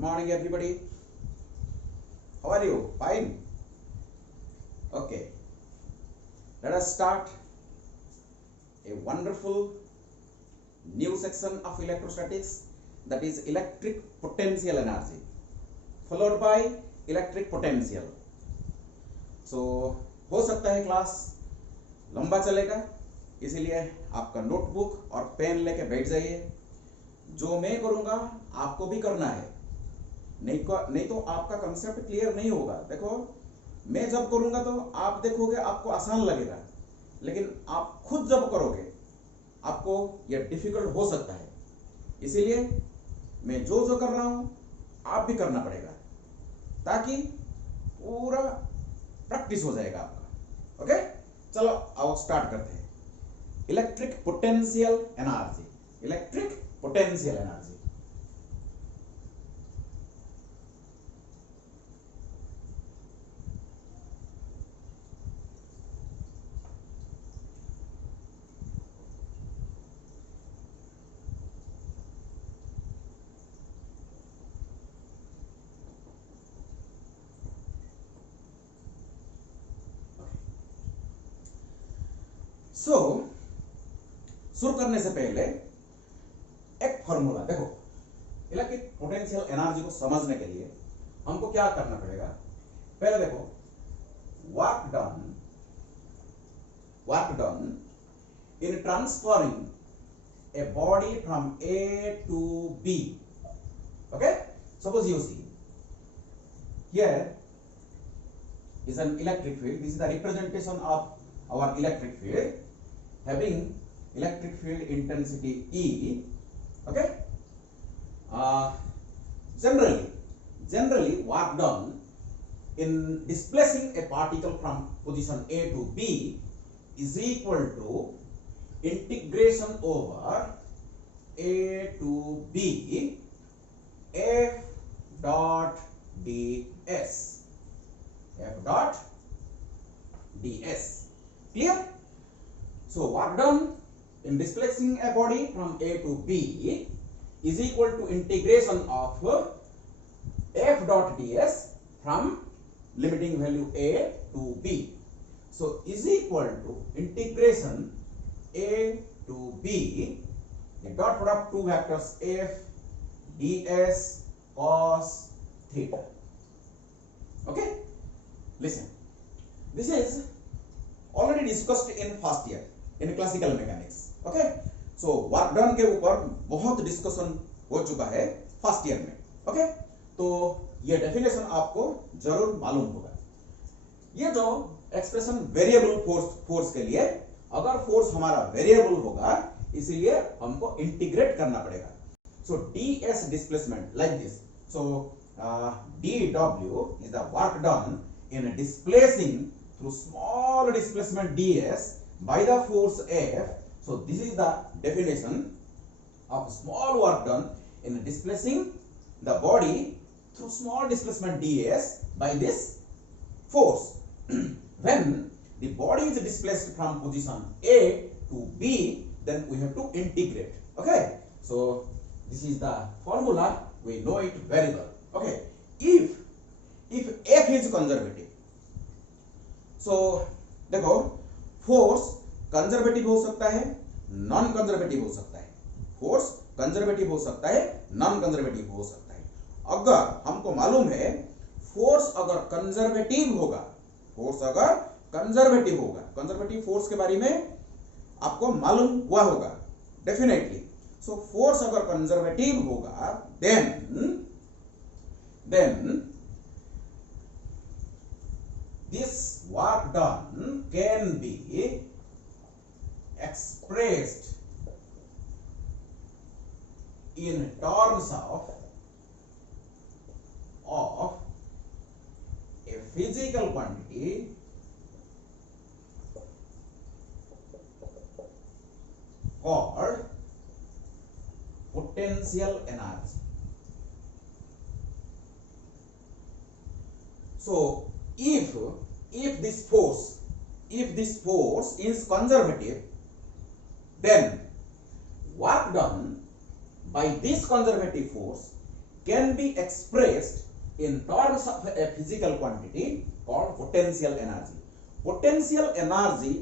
Good morning, everybody. How are you? Fine? Okay. Let us start a wonderful new section of electrostatics, that is electric potential energy, followed by electric potential. So हो सकता है class लंबा चलेगा, इसीलिए आपका notebook और pen लेके बैठ जाइए। जो मैं करूँगा आपको भी करना है, नहीं तो आपका कंसेप्ट क्लियर नहीं होगा। देखो, मैं जब करूँगा तो आप देखोगे आपको आसान लगेगा, लेकिन आप खुद जब करोगे आपको यह डिफिकल्ट हो सकता है। इसीलिए मैं जो कर रहा हूँ आप भी करना पड़ेगा, ताकि पूरा प्रैक्टिस हो जाएगा आपका। ओके, चलो आओ स्टार्ट करते हैं। Electric potential energy, electric potential energy. So शुरू करने से पहले एक फॉर्मूला देखो। इलेक्ट्रिक पोटेंशियल एनर्जी को समझने के लिए हमको क्या करना पड़ेगा, पहले देखो, work done in transferring a body from A to B. Okay, suppose you see here is an electric field. This is the representation of our electric field having electric field intensity E. Okay, generally work done in displacing a particle from position A to B is equal to integration over A to B F dot ds. F dot ds. Clear? So work done in displacing a body from A to B is equal to integration of F dot ds from limiting value A to B. So is equal to integration A to B, the dot product two vectors F ds cos theta. Okay, listen, this is already discussed in first year in classical mechanics. Okay, so work done के ऊपर बहुत discussion हो चुका है first year में। Okay, तो ये definition आपको जरूर मालूम होगा। ये जो एक्सप्रेशन वेरिएबल फोर्स के लिए, अगर फोर्स हमारा वेरिएबल होगा इसीलिए हमको इंटीग्रेट करना पड़ेगा। सो ds displacement like this. So dw is the work done in displacing through small displacement ds by the force F. So this is the definition of small work done in displacing the body through small displacement ds by this force. When the body is displaced from position A to B, then we have to integrate. Okay, so this is the formula, we know it very well. Okay, if F is conservative, so देखो, force conservative हो सकता है, non conservative हो सकता है। Force conservative हो सकता है, नॉन कंजर्वेटिव हो सकता है। अगर हमको मालूम है फोर्स अगर कंजर्वेटिव होगा, कंजर्वेटिव फोर्स के बारे में आपको मालूम हुआ होगा डेफिनेटली। सो फोर्स अगर कंजर्वेटिव होगा, then this work done can be expressed in terms of a physical quantity called potential energy. So if this force is conservative, then work done by this conservative force can be expressed in terms of a physical quantity called potential energy. Potential energy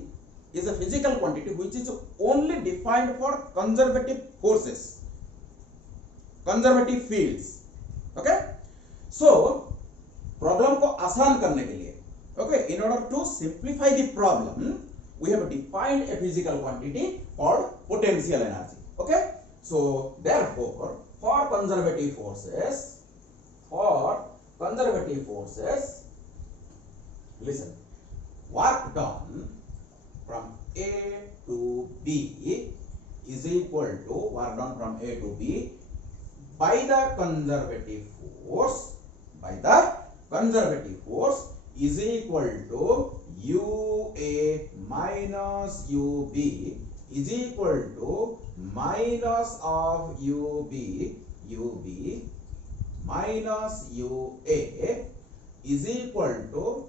is a physical quantity which is only defined for conservative forces, conservative fields. Okay, so problem को आसान करने के लिए, okay, in order to simplify the problem, we have defined a physical quantity called potential energy. Okay, so therefore for conservative forces, listen, work done from A to B is equal to work done from A to B by the conservative force, is equal to UA minus UB is equal to minus of UB minus UA is equal to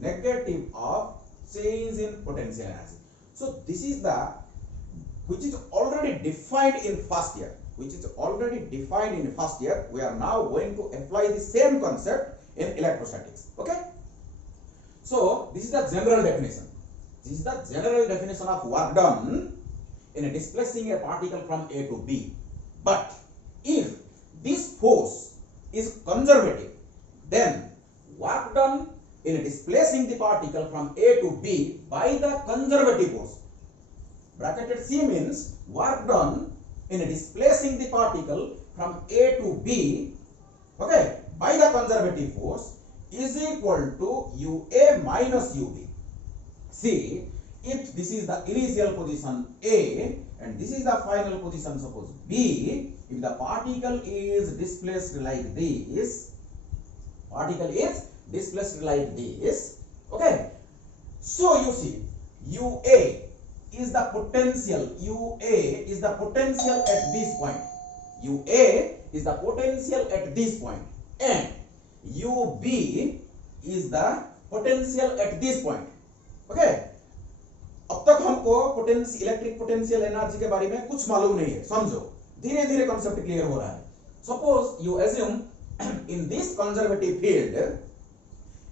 negative of change in potential energy. So this is the which is already defined in first year. We are now going to apply the same concept in electrostatics. Okay, so this is the general definition. Of work done in displacing a particle from A to B. But if this force is conservative, then work done in displacing the particle from A to B by the conservative force, bracketed C means work done in displacing the particle from A to B, okay, by the conservative force is equal to UA minus UB. See, if this is the initial position A and this is the final position, suppose B, if the particle is displaced like this, okay, so you see UA is the potential at this point, and UB is the potential at this point. Okay, अब तक हमको electric potential energy के बारे में कुछ मालूम नहीं है, समझो, धीरे धीरे कॉन्सेप्ट क्लियर हो रहा है. Suppose you assume in this conservative field,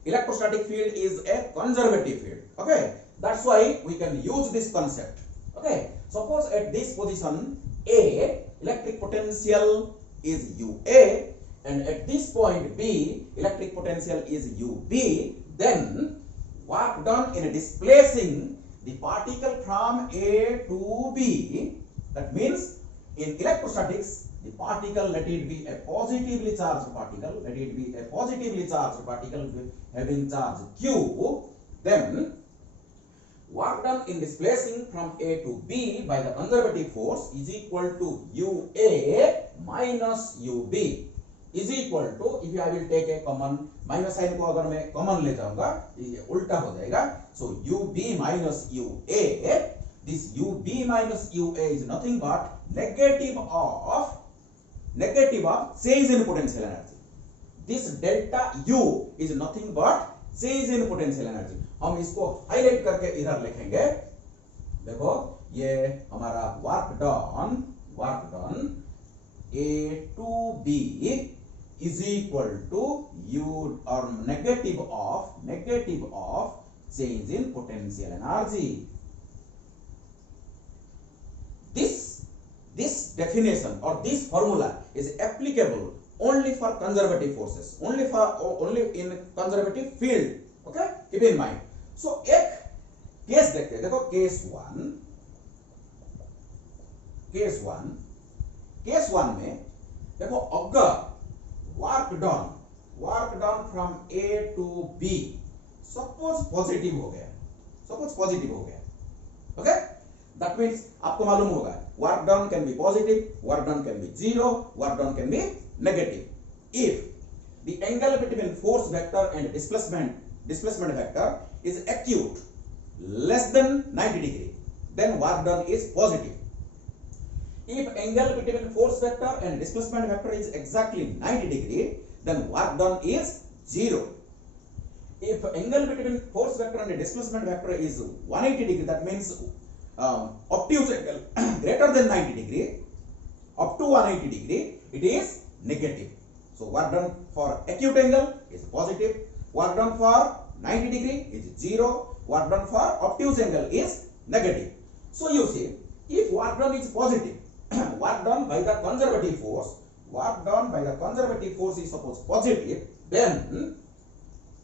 electrostatic field is a conservative field. Okay, that's why we can use this concept. Okay, suppose at this position A, electric potential is UA, and at this point B, electric potential is UB. Then work done in displacing the particle from A to B, that means in electrostatics the particle, let it be a positively charged particle, having charge Q, then work done in displacing from A to B by the conservative force is equal to UA minus UB is equal to, if I will take a common minus sign को अगर मैं common ले जाऊंगा ये उल्टा हो जाएगा. सो UB minus UA, this UB minus UA is nothing but negative of change in potential energy. This delta U is nothing but change in potential energy. हम इसको हाईलाइट करके इधर लिखेंगे. देखो ये हमारा work done A to B is equal to U or negative of change in potential energy. This definition or this formula is applicable only for conservative forces, only in conservative field. Okay, keep in mind. So एक case देखते हैं. देखो case one में देखो अगर work done from A to B suppose positive हो गया, okay, that means आपको मालूम होगा work done can be positive, work done can be zero, work done can be negative if the angle between force vector and displacement vector is acute less than 90 degree, then work done is positive. If angle between force vector and displacement vector is exactly 90 degree, then work done is 0. If angle between force vector and displacement vector is 180 degree, that means obtuse angle greater than 90 degree up to 180 degree, it is negative. So work done for acute angle is positive. Work done for 90 degree is 0. Work done for obtuse angle is negative. So you see, if work done is positive, work done by the conservative force, work done by the conservative force is suppose positive, then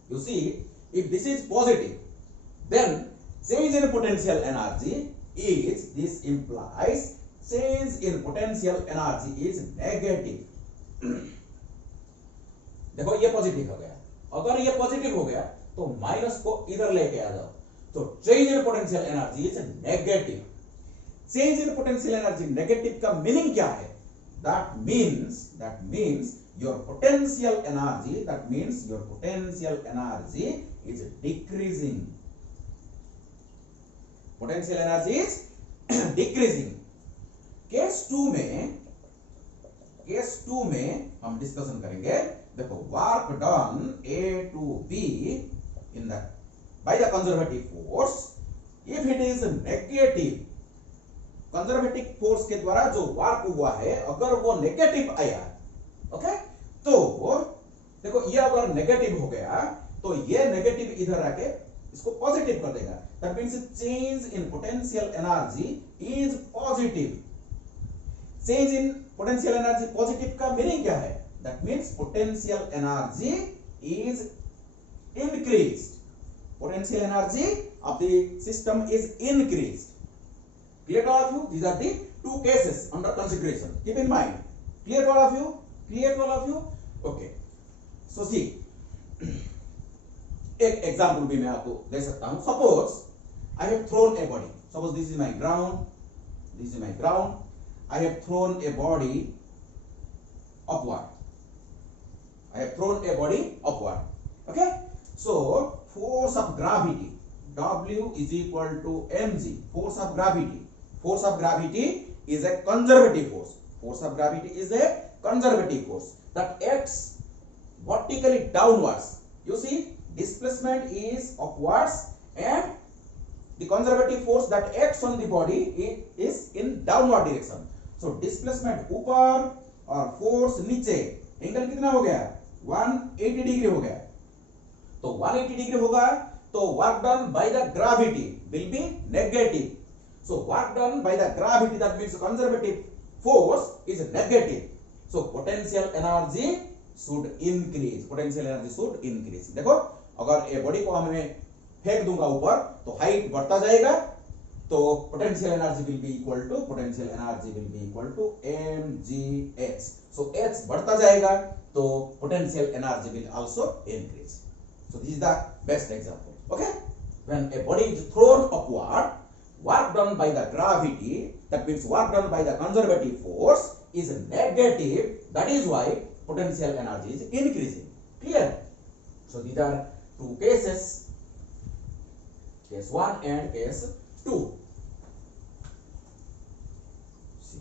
you see, if this is positive, then change in potential energy is, this implies change in potential energy is negative. देखो ये positive हो गया, अगर ये positive हो गया तो minus को इधर लेके आ जाओ, तो change in potential energy is negative. Change in potential energy negative का मीनिंग क्या है? That means your potential energy, that means your potential energy is decreasing. Potential energy is decreasing. Case two में हम डिस्कशन करेंगे. देखो, work done A to B in the by the conservative force, if it is negative, conservative force के द्वारा जो work हुआ है अगर वो नेगेटिव आया, ओके, तो देखो ये अगर नेगेटिव हो गया तो ये नेगेटिव इधर आके इसको पॉजिटिव कर देगा. That means change in potential energy is positive. Change in potential energy positive का मीनिंग क्या है? That means potential energy is increased. Potential energy of the system is increased. Clear to all of you? These are the two cases under consideration. Keep in mind. Clear to all of you? Clear to all of you? Okay. So see, एक example भी मैं आपको दे सकता हूं. Suppose I have thrown a body. Suppose this is my ground. This is my ground. I have thrown a body upward. I have thrown a body upward. Okay. So force of gravity W is equal to mg. Force of gravity is a conservative force. Force of gravity is a conservative force that acts vertically downwards. You see, displacement is upwards and the conservative force that acts on the body is in downward direction. So displacement ऊपर और force नीचे. Angle कितना हो गया? 180 degree हो गया. तो 180 degree होगा तो work done by the gravity will be negative. So work done by the gravity, that means conservative force is negative. So potential energy should increase. देखो, अगर ये बॉडी को मैं फेंक दूंगा ऊपर तो हाइट बढ़ता जाएगा, तो potential energy will be equal to mgh. So h बढ़ता जाएगा तो potential energy will also increase. So this is the best example. Okay, when a body is thrown upward, work done by the gravity, that means work done by the conservative force, is negative. That is why potential energy is increasing. Clear? So these are two cases, case 1 and case 2. See.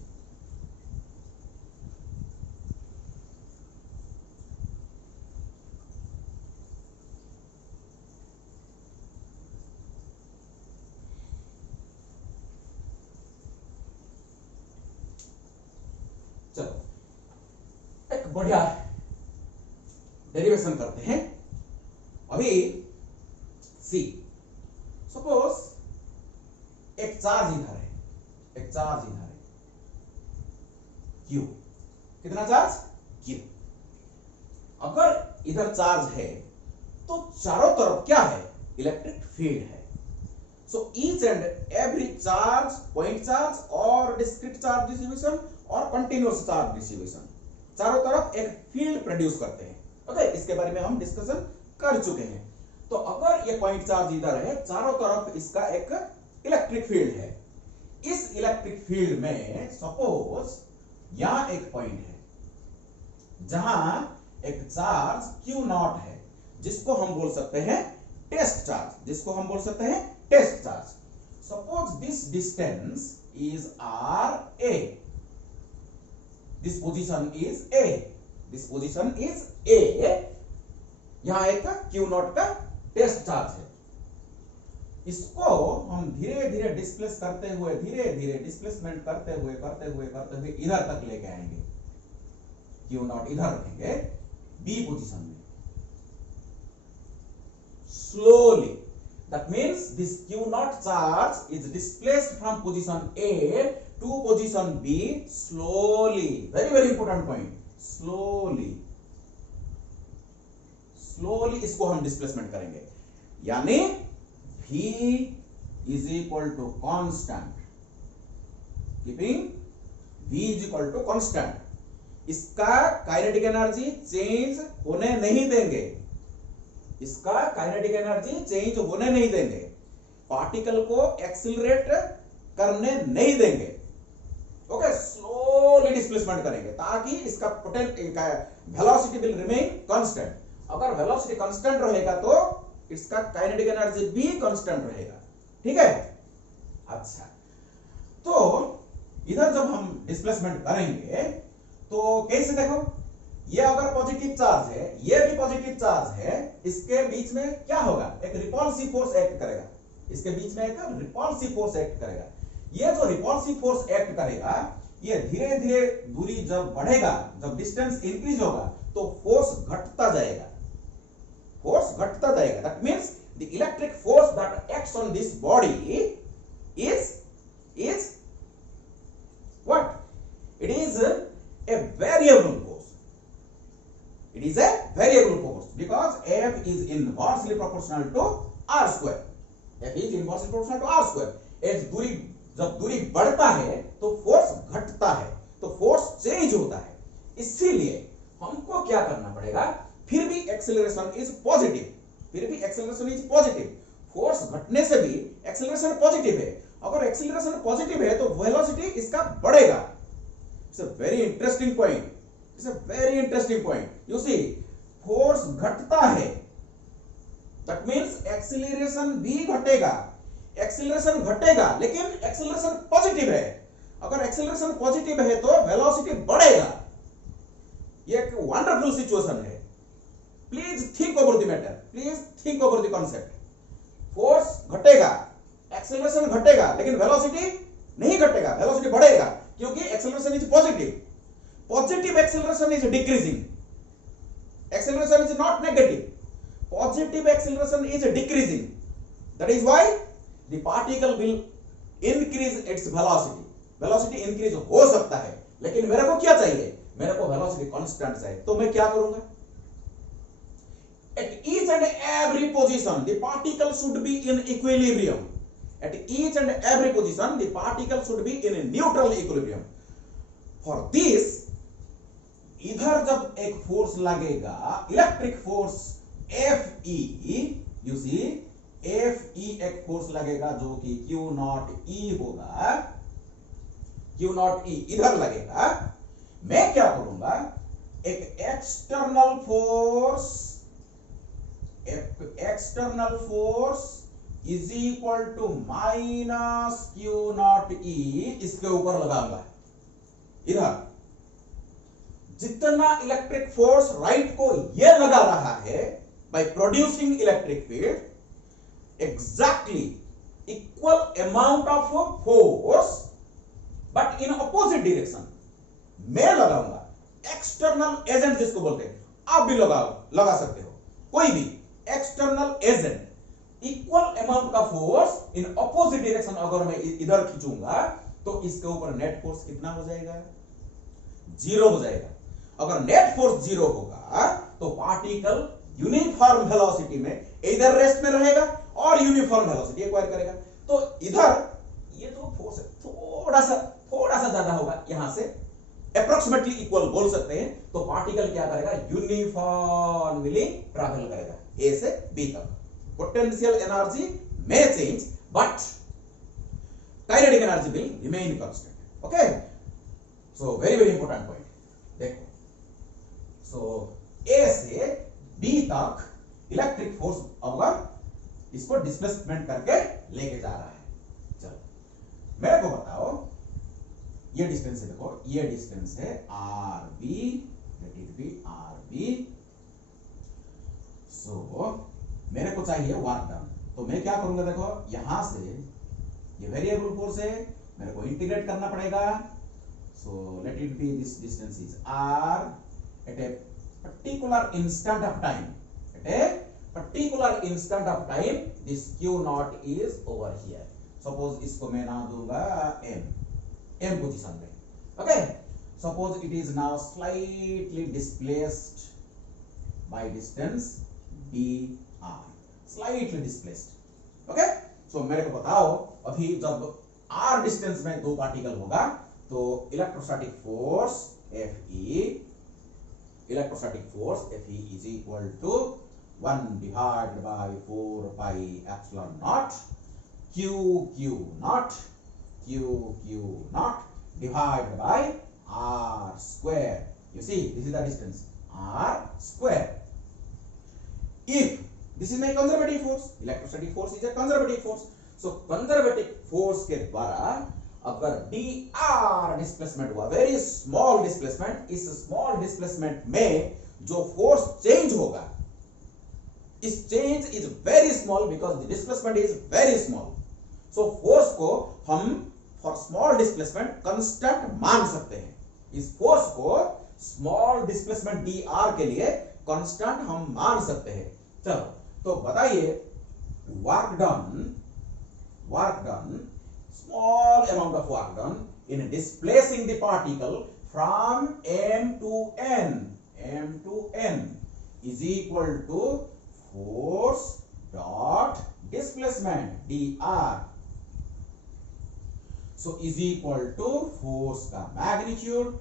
चलो एक बढ़िया derivation करते हैं. अभी सी, suppose एक charge इधर है, Q. कितना चार्ज? क्यू. अगर इधर चार्ज है तो चारों तरफ क्या है? इलेक्ट्रिक फील्ड है. So each and every charge, point charge और discrete charge distribution और continuous charge distribution, चारों तरफ एक फील्ड प्रोड्यूस करते हैं. ओके, इसके बारे में हम डिस्कशन कर चुके हैं. तो अगर ये पॉइंट चार्ज इधर है, चारों तरफ इसका एक इलेक्ट्रिक फील्ड है. इस इलेक्ट्रिक फील्ड में सपोज यहां एक पॉइंट है जहां एक चार्ज Q0 है, जिसको हम बोल सकते हैं test charge. Suppose this distance is RA. This position is A. यहां एक Q0 का टेस्ट चार्ज है. इसको हम धीरे धीरे डिस्प्लेस करते हुए, डिस्प्लेसमेंट करते हुए इधर तक लेके आएंगे. Q0 इधर रखेंगे, बी पोजीशन में slowly. That means this Q naught charge is displaced from position A to position B slowly. Very very important point. Slowly. Slowly इसको हम डिस्प्लेसमेंट करेंगे, यानी V is equal to constant. Keeping V is equal to constant. इसका kinetic energy change होने नहीं देंगे, इसका kinetic energy change होने नहीं देंगे, पार्टिकल को एक्सिलरेट करने नहीं देंगे। ओके, स्लोली डिस्प्लेसमेंट करेंगे ताकि इसका वेलोसिटी विल रिमेन कांस्टेंट। अगर वेलोसिटी कांस्टेंट रहेगा तो इसका काइनेटिक एनर्जी भी कांस्टेंट रहेगा। ठीक है, अच्छा, तो इधर जब हम डिस्प्लेसमेंट करेंगे तो कैसे, देखो ये अगर पॉजिटिव चार्ज है, ये भी पॉजिटिव चार्ज है, इसके बीच में क्या होगा, एक रिपल्सिव फोर्स एक्ट करेगा, इसके बीच में एक रिपल्सिव फोर्स एक्ट करेगा। ये जो रिपल्सिव फोर्स एक्ट करेगा, ये धीरे धीरे दूरी जब बढ़ेगा, जब डिस्टेंस इंक्रीज होगा तो फोर्स घटता जाएगा, फोर्स घटता जाएगा। That means the electric force that acts on this body is what, it is a variable force. It is a variable force because F is inversely proportional to R square. F is inversely proportional to R square. जब दूरी बढ़ता है तो force घटता है, तो force change होता है। इसीलिए हमको क्या करना पड़ेगा, फिर भी एक्सेलरेशन इज पॉजिटिव, फिर भी एक्सेलरेशन इज पॉजिटिव। फोर्स घटने से भी एक्सेलरेशन पॉजिटिव है। अगर एक्सेलरेशन पॉजिटिव है तो वेलोसिटी इसका बढ़ेगा। It's a very interesting point. It's a very interesting point. You see, force घटता है, that means acceleration भी घटेगा। Acceleration घटेगा, लेकिन acceleration पॉजिटिव है। अगर acceleration पॉजिटिव है तो velocity बढ़ेगा। ये एक wonderful situation है। Please think over the matter. Please think over the concept. Force घटेगा, acceleration घटेगा, लेकिन velocity नहीं घटेगा, velocity बढ़ेगा, क्योंकि acceleration is positive. Positive acceleration is decreasing, acceleration is not negative, positive acceleration is decreasing. That is why the particle will increase its velocity. Velocity increase हो सकता है, लेकिन मेरे को क्या चाहिए, मेरे को वेलोसिटी कांस्टेंट चाहिए। तो मैं क्या करूंगा, at each and every position the particle should be in equilibrium. At each and every position, the particle should be in a neutral equilibrium. For this, इधर जब एक फोर्स लगेगा, electric force Fe, you see, Fe एक force लगेगा जो कि Q naught E होगा, Q naught E इधर लगेगा। मैं क्या करूंगा, एक external force is equal to minus Q naught E इसके ऊपर लगाऊंगा। इधर जितना इलेक्ट्रिक फोर्स राइट को ये लगा रहा है by producing electric field, exactly equal amount of force but in opposite direction मैं लगाऊंगा। एक्सटर्नल एजेंट जिसको बोलते हैं, आप भी लगा सकते हो, कोई भी एक्सटर्नल एजेंट इक्वल अमाउंट का फोर्स इन अपोजिट डायरेक्शन अगर मैं इधर खींचूंगा तो इसके ऊपर नेट फोर्स कितना हो जाएगा, 0 हो जाएगा। अगर नेट फोर्स 0 होगा तो पार्टिकल यूनिफॉर्म वेलोसिटी में इधर रेस्ट में रहेगा और यूनिफॉर्म वेलोसिटी एक्वायर करेगा। तो इधर ये जो फोर्स है थोड़ा सा ज्यादा होगा, यहां से अप्रोक्सीमेटली इक्वल बोल सकते हैं। तो पार्टिकल क्या करेगा, यूनिफॉर्मली ट्रैवल करेगा ए से बी तक। Potential energy may change but kinetic energy will remain constant. Okay, so very important point. देखो, so A से B तक इलेक्ट्रिक फोर्स अब इसको डिस्प्लेसमेंट करके लेके जा रहा है। चलो मेरे को बताओ, ये डिस्टेंस है, देखो ये डिस्टेंस है RB, let it be RB। so मेरे को चाहिए वर्क डन, तो मैं क्या करूंगा, देखो यहां से ये वेरिएबल फोर्स है, मेरे को इंटीग्रेट करना पड़ेगा। So let it be this distance is R at a particular instant of time, at a particular instant of time, this q naught is over here. Suppose इसको मैं नाम दूंगा m position में. Okay, suppose it is now slightly displaced by distance dr, slightly displaced. Okay, so मेरे को बताओ अभी जब r डिस्टेंस में दो पार्टिकल होगा तो electrostatic force Fe is equal to 1 divided by 4 pi epsilon naught q naught divided by r square. You see, this is the distance r square. If this is my conservative force, electrostatic force is a conservative force. So conservative force के द्वारा अगर dr displacement हुआ, very small displacement, इस small displacement में जो force change होगा, इस change is very small because the displacement is very small. So force को हम फॉर स्मॉल डिस्प्लेसमेंट कांस्टेंट मान सकते हैं. इस फोर्स को स्मॉल डिस्प्लेसमेंट dr के लिए कांस्टेंट हम मान सकते हैं. चलो तो बताइए, work done, small amount of work done in displacing the particle from m to n is equal to force dot displacement dr. So is equal to force का magnitude,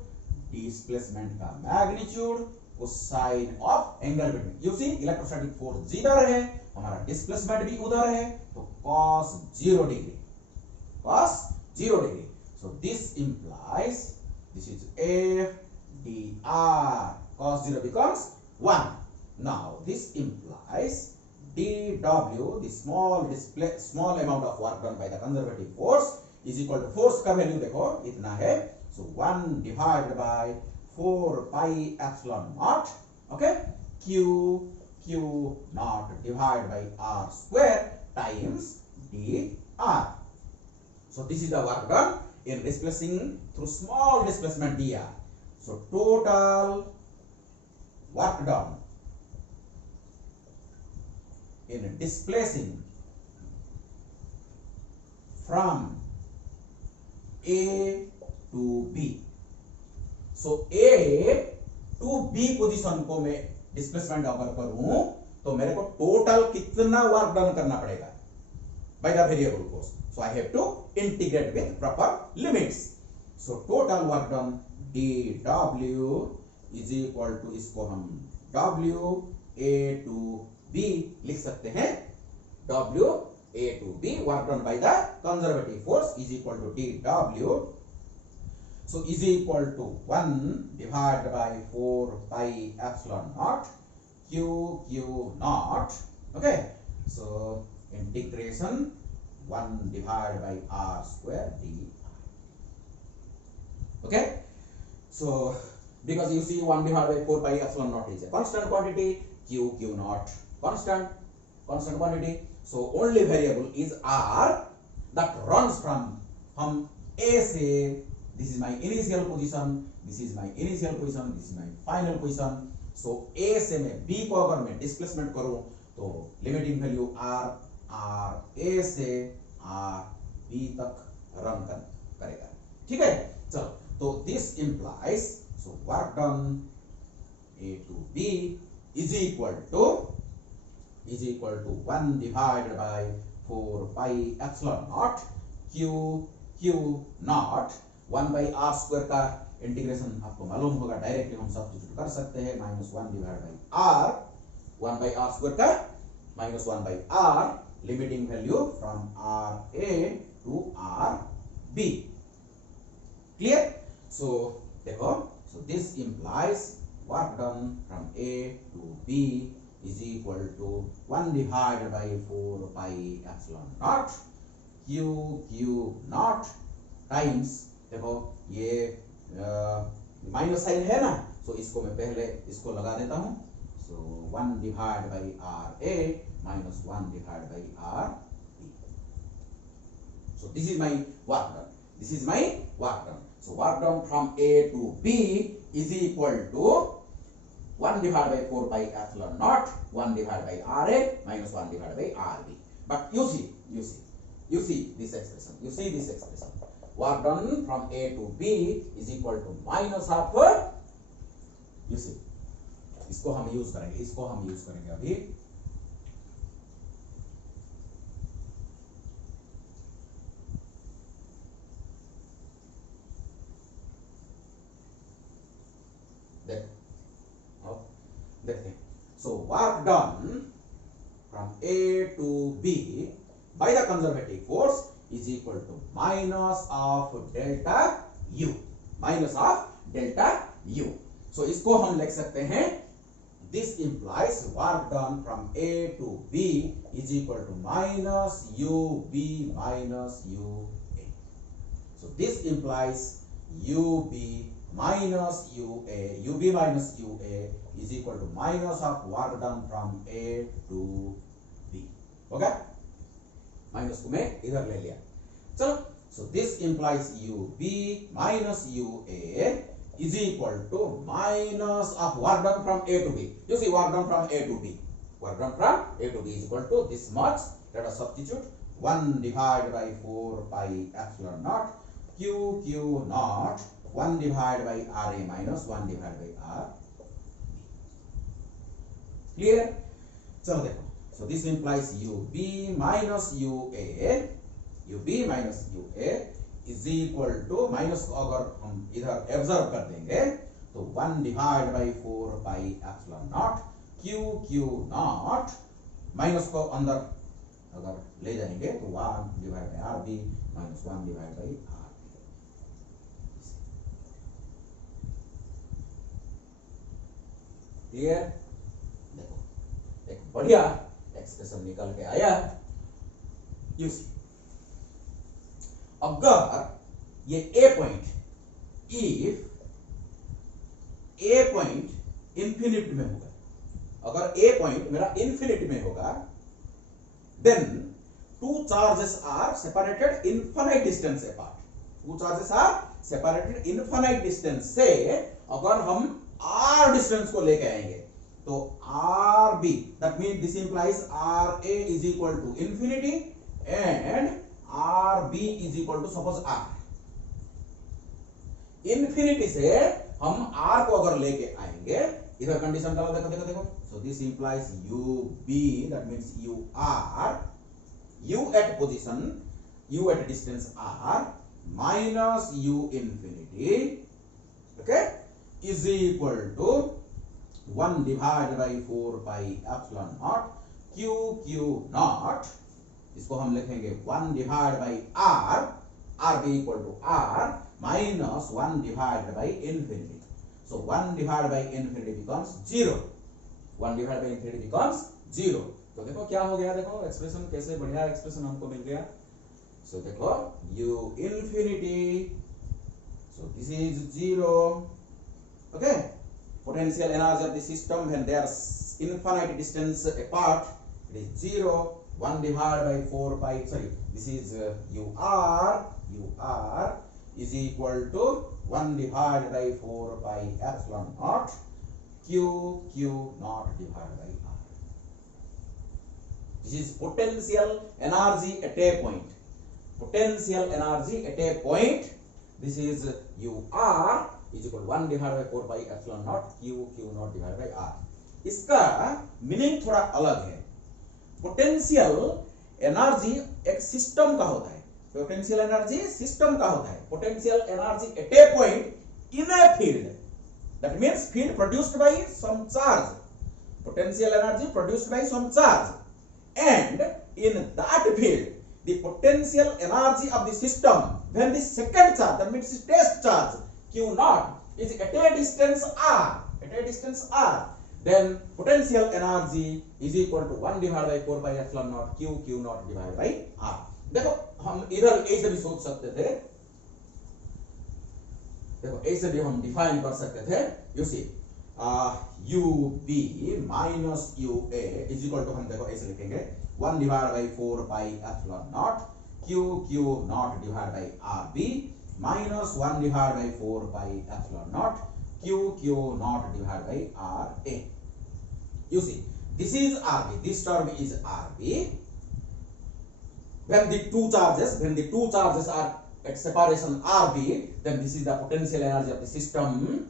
displacement का magnitude, cosine of angle between. You see, electrostatic force जिधर है, हमारा displacement भी उधर है, तो cos 0 degree. So this implies this is F dr. Cos 0 becomes 1. Now this implies dw, the small amount of work done by the conservative force, is equal to force का value देखो इतना है. So 1 divided by 4 pi epsilon naught. Okay, q naught divided by r square times dr. So this is the work done in displacing through small displacement dr. So total work done in displacing from A to B. So A to B position को मैं displacement अगर करूं तो मेरे को total कितना work done करना पड़ेगा by the variable force. So I have to integrate with proper limits. So total work done dw is equal to, इसको हम w a to b लिख सकते हैं. w a to b work done by the conservative force is equal to dw. So is equal to 1 divided by 4 pi epsilon naught q naught. Okay, so integration 1 divided by r square d. Okay, so because you see 1 divided by 4 pi epsilon naught is a constant quantity, q naught constant quantity. So only variable is r that runs from A से, this is my initial position, this is my initial position, this is my final position. So A से मैं B को अगर मैं displacement करूं तो limiting value r A से r B तक रन करेगा. ठीक है, चलो तो this implies, so work done A to B is equal to 1 divided by 4 pi epsilon naught q naught 1 by r square का इंटीग्रेशन आपको मालूम होगा, डायरेक्टली हम सब्स्टिट्यूट कर सकते हैं. -1 divide by r, 1 by r square का -1 by r, limiting value from r a to r b. Clear? So देखो, so this implies work done from A to B is equal to 1 divided by 4 pi epsilon naught q naught times, देखो ये minus sign है ना, सो इसको मैं पहले इसको लगा देता हूं. So 1 divide by r a minus 1 divide by r b. So this is my work done, this is my work done. So work done from A to B is equal to 1 divided by 4 pi epsilon naught 1 divided by RA minus 1 divided by RB. But you see this expression. Work done from A to B is equal to minus of you see, इसको हम use करेंगे अभी. देखते हैं. So work done from A to B by the conservative force is equal to minus of delta U. So इसको हम लिख सकते हैं. This implies work done from A to B is equal to minus UB minus UA. So this implies UB minus UA is equal to minus of work done from A to B. Okay? Minus को मैं इधर ले लिया. चलो, so this implies UB minus UA is equal to minus of work done from A to B. You see, work done from A to B. Work done from A to B is equal to this much. Let us substitute 1 divided by 4 pi epsilon naught Q naught 1 divided by RA minus 1 divided by R. Clear? चलो देखो. So this implies UB minus UA is equal to minus को अगर हम इधर absorb कर देंगे तो 1 divided by 4 pi epsilon naught Q naught minus को अंदर अगर ले जाएंगे तो 1 divided by RB minus 1 divided by RB. Clear? देखो एक बढ़िया एक्सप्रेशन निकल के आया. यू सी, अगर ये A point, if A point infinite में होगा, अगर ए पॉइंट मेरा इंफिनिट में होगा, then two charges are separated infinite distance apart. Two charges are separated infinite distance से अगर हम आर डिस्टेंस को लेके आएंगे तो RB, that means this implies RA is equal to infinity and RB is equal to suppose R. Infinity से हम R को अगर लेके आएंगे, इधर कंडीशन डालो, देखो. So this implies UB, that means U at position, U at distance R minus U infinity, okay, is equal to 1 divided by 4 pi epsilon naught Q naught. इसको हम लिखेंगे 1 divided by R, RB equal to R minus 1 divided by infinity. So 1 divided by infinity becomes 0. 1 divided by infinity becomes 0. तो देखो क्या हो गया, देखो expression कैसे बढ़िया एक्सप्रेशन हमको मिल गया. So देखो U infinity, so this is 0. Okay? Potential energy of the system when they are infinite distance apart, it is 0. 1 divided by 4 pi, sorry, this is UR is equal to 1 divided by 4 pi epsilon naught Q naught divided by R. This is potential energy at a point. Potential energy at a point. This is UR is equal to 1 divided by 4 pi epsilon naught Q naught divided by R. इसका meaning थोड़ा अलग है. Potential energy एक system का होता है. Potential energy system का होता है. Potential energy at a point in a field, that means field produced by some charge. Potential energy produced by some charge, and in that field the potential energy of the system when the second charge, that means the test charge Q naught is at a distance R, then potential energy is equal to 1 divided by 4 pi epsilon naught Q naught divided by R. देखो हम इधर ऐसे भी सोच सकते थे, देखो ऐसे भी हम डिफाइन कर सकते थे. You see UB minus UA is equal to, हम देखो ऐसे लिखेंगे 1 divided by 4 pi epsilon naught Q naught divided by RB minus 1 divided by 4 pi epsilon naught q naught divided by RA. You see, this is RB, this term is RB. When the two charges are at separation RB, then this is the potential energy of the system.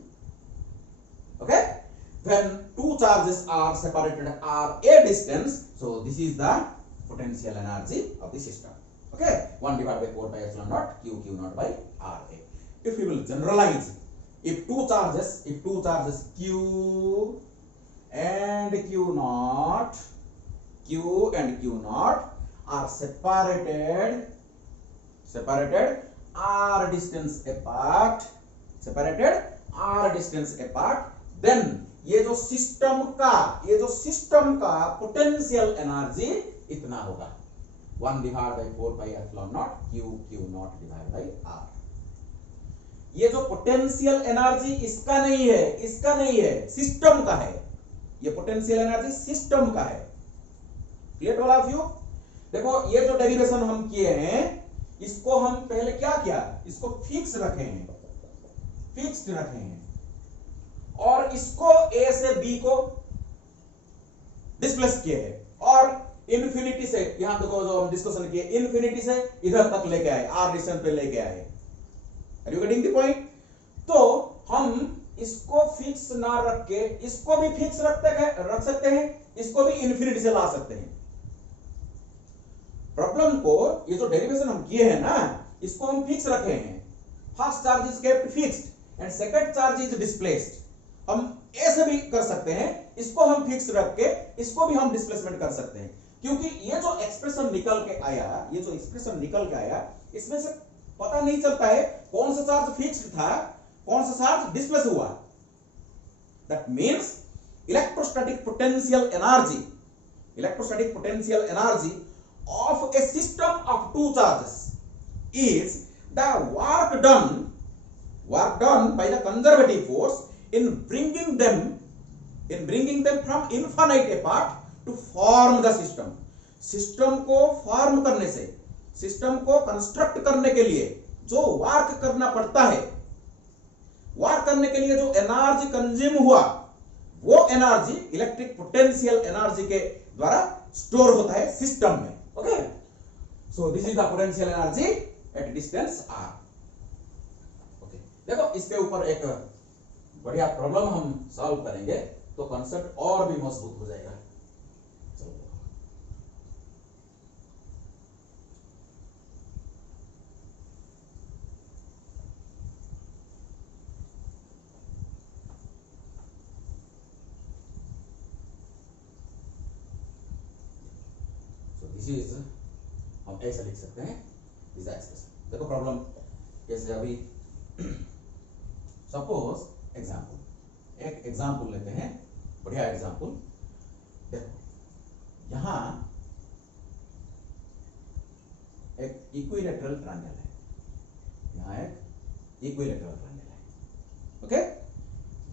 Okay? When two charges are separated RA distance, so this is the potential energy of the system. Okay? 1 divided by 4 pi epsilon naught q naught by RA. If we will generalize, if two charges q and q naught are separated r distance apart, then ये जो system का potential energy इतना होगा 1 divide by 4 pi epsilon naught q naught divide by r. ये जो potential energy इसका नहीं है, सिस्टम का है. ये पोटेंशियल एनर्जी सिस्टम का है. Clear all of you? देखो ये जो डेरिवेशन हम किए हैं, इसको हम पहले क्या किया, इसको फिक्स्ड रखे हैं और इसको a से b को डिस्प्लेस किए हैं और इन्फिनिटी से, यहां देखो जो हम डिस्कशन किए, इन्फिनिटी से इधर तक लेके आए, r डिस्टेंस पे लेके आए. Are you getting the point? तो हम इसको फिक्स ना रख के इसको भी फिक्स रख सकते हैं, इसको भी इन्फिनिटी से ला सकते हैं. प्रॉब्लम को, ये जो डेरिवेशन हम किए हैं ना, इसको हम फिक्स रखे हैं. First charge is kept fixed and second charge is displaced. हम ए से भी कर सकते हैं, इसको हम फिक्स रख के इसको भी हम डिस्प्लेसमेंट कर सकते हैं, क्योंकि ये जो एक्सप्रेशन निकल के आया, इसमें से पता नहीं चलता है कौन सा चार्ज फिक्स्ड था, कौन सा चार्ज डिस्प्लेस हुआ. That means electrostatic potential energy of a system of two charges is the work done by the conservative force in bringing them from infinite apart to form the system. System को form करने से, system को construct करने के लिए जो work करना पड़ता है, वर्क करने के लिए जो एनर्जी कंज्यूम हुआ, वो एनर्जी इलेक्ट्रिक पोटेंशियल एनर्जी के द्वारा स्टोर होता है सिस्टम में. Okay, so this is the potential energy at distance r. Okay, देखो इसके ऊपर एक बढ़िया प्रॉब्लम हम सॉल्व करेंगे तो कॉन्सेप्ट और भी मजबूत हो जाएगा. हम ऐसा लिख सकते हैं, इज द एक्सप्रेशन. देखो प्रॉब्लम कैसे, अभी सपोज एक एग्जांपल लेते हैं, बढ़िया एग्जांपल. देखो यहां एक इक्विलैटरल ट्रायंगल है, ओके.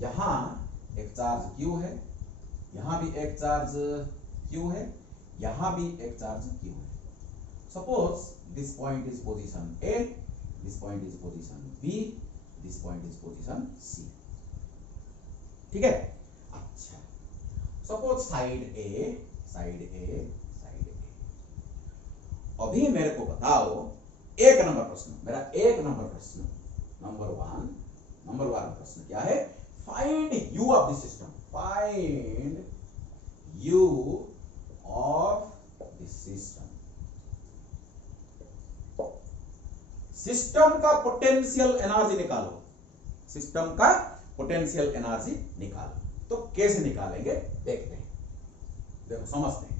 यहां एक चार्ज q है, यहां भी एक चार्ज q है, यहां भी एक चार्ज q है. Suppose this point is position A, this point is position B, this point is position C. ठीक है? अच्छा, suppose साइड A. अभी मेरे को बताओ मेरा एक नंबर प्रश्न, नंबर वन प्रश्न क्या है? Find U of the system. Find U of the system. System का पोटेंशियल एनर्जी निकालो. तो कैसे निकालेंगे देखते हैं. देखो समझते हैं.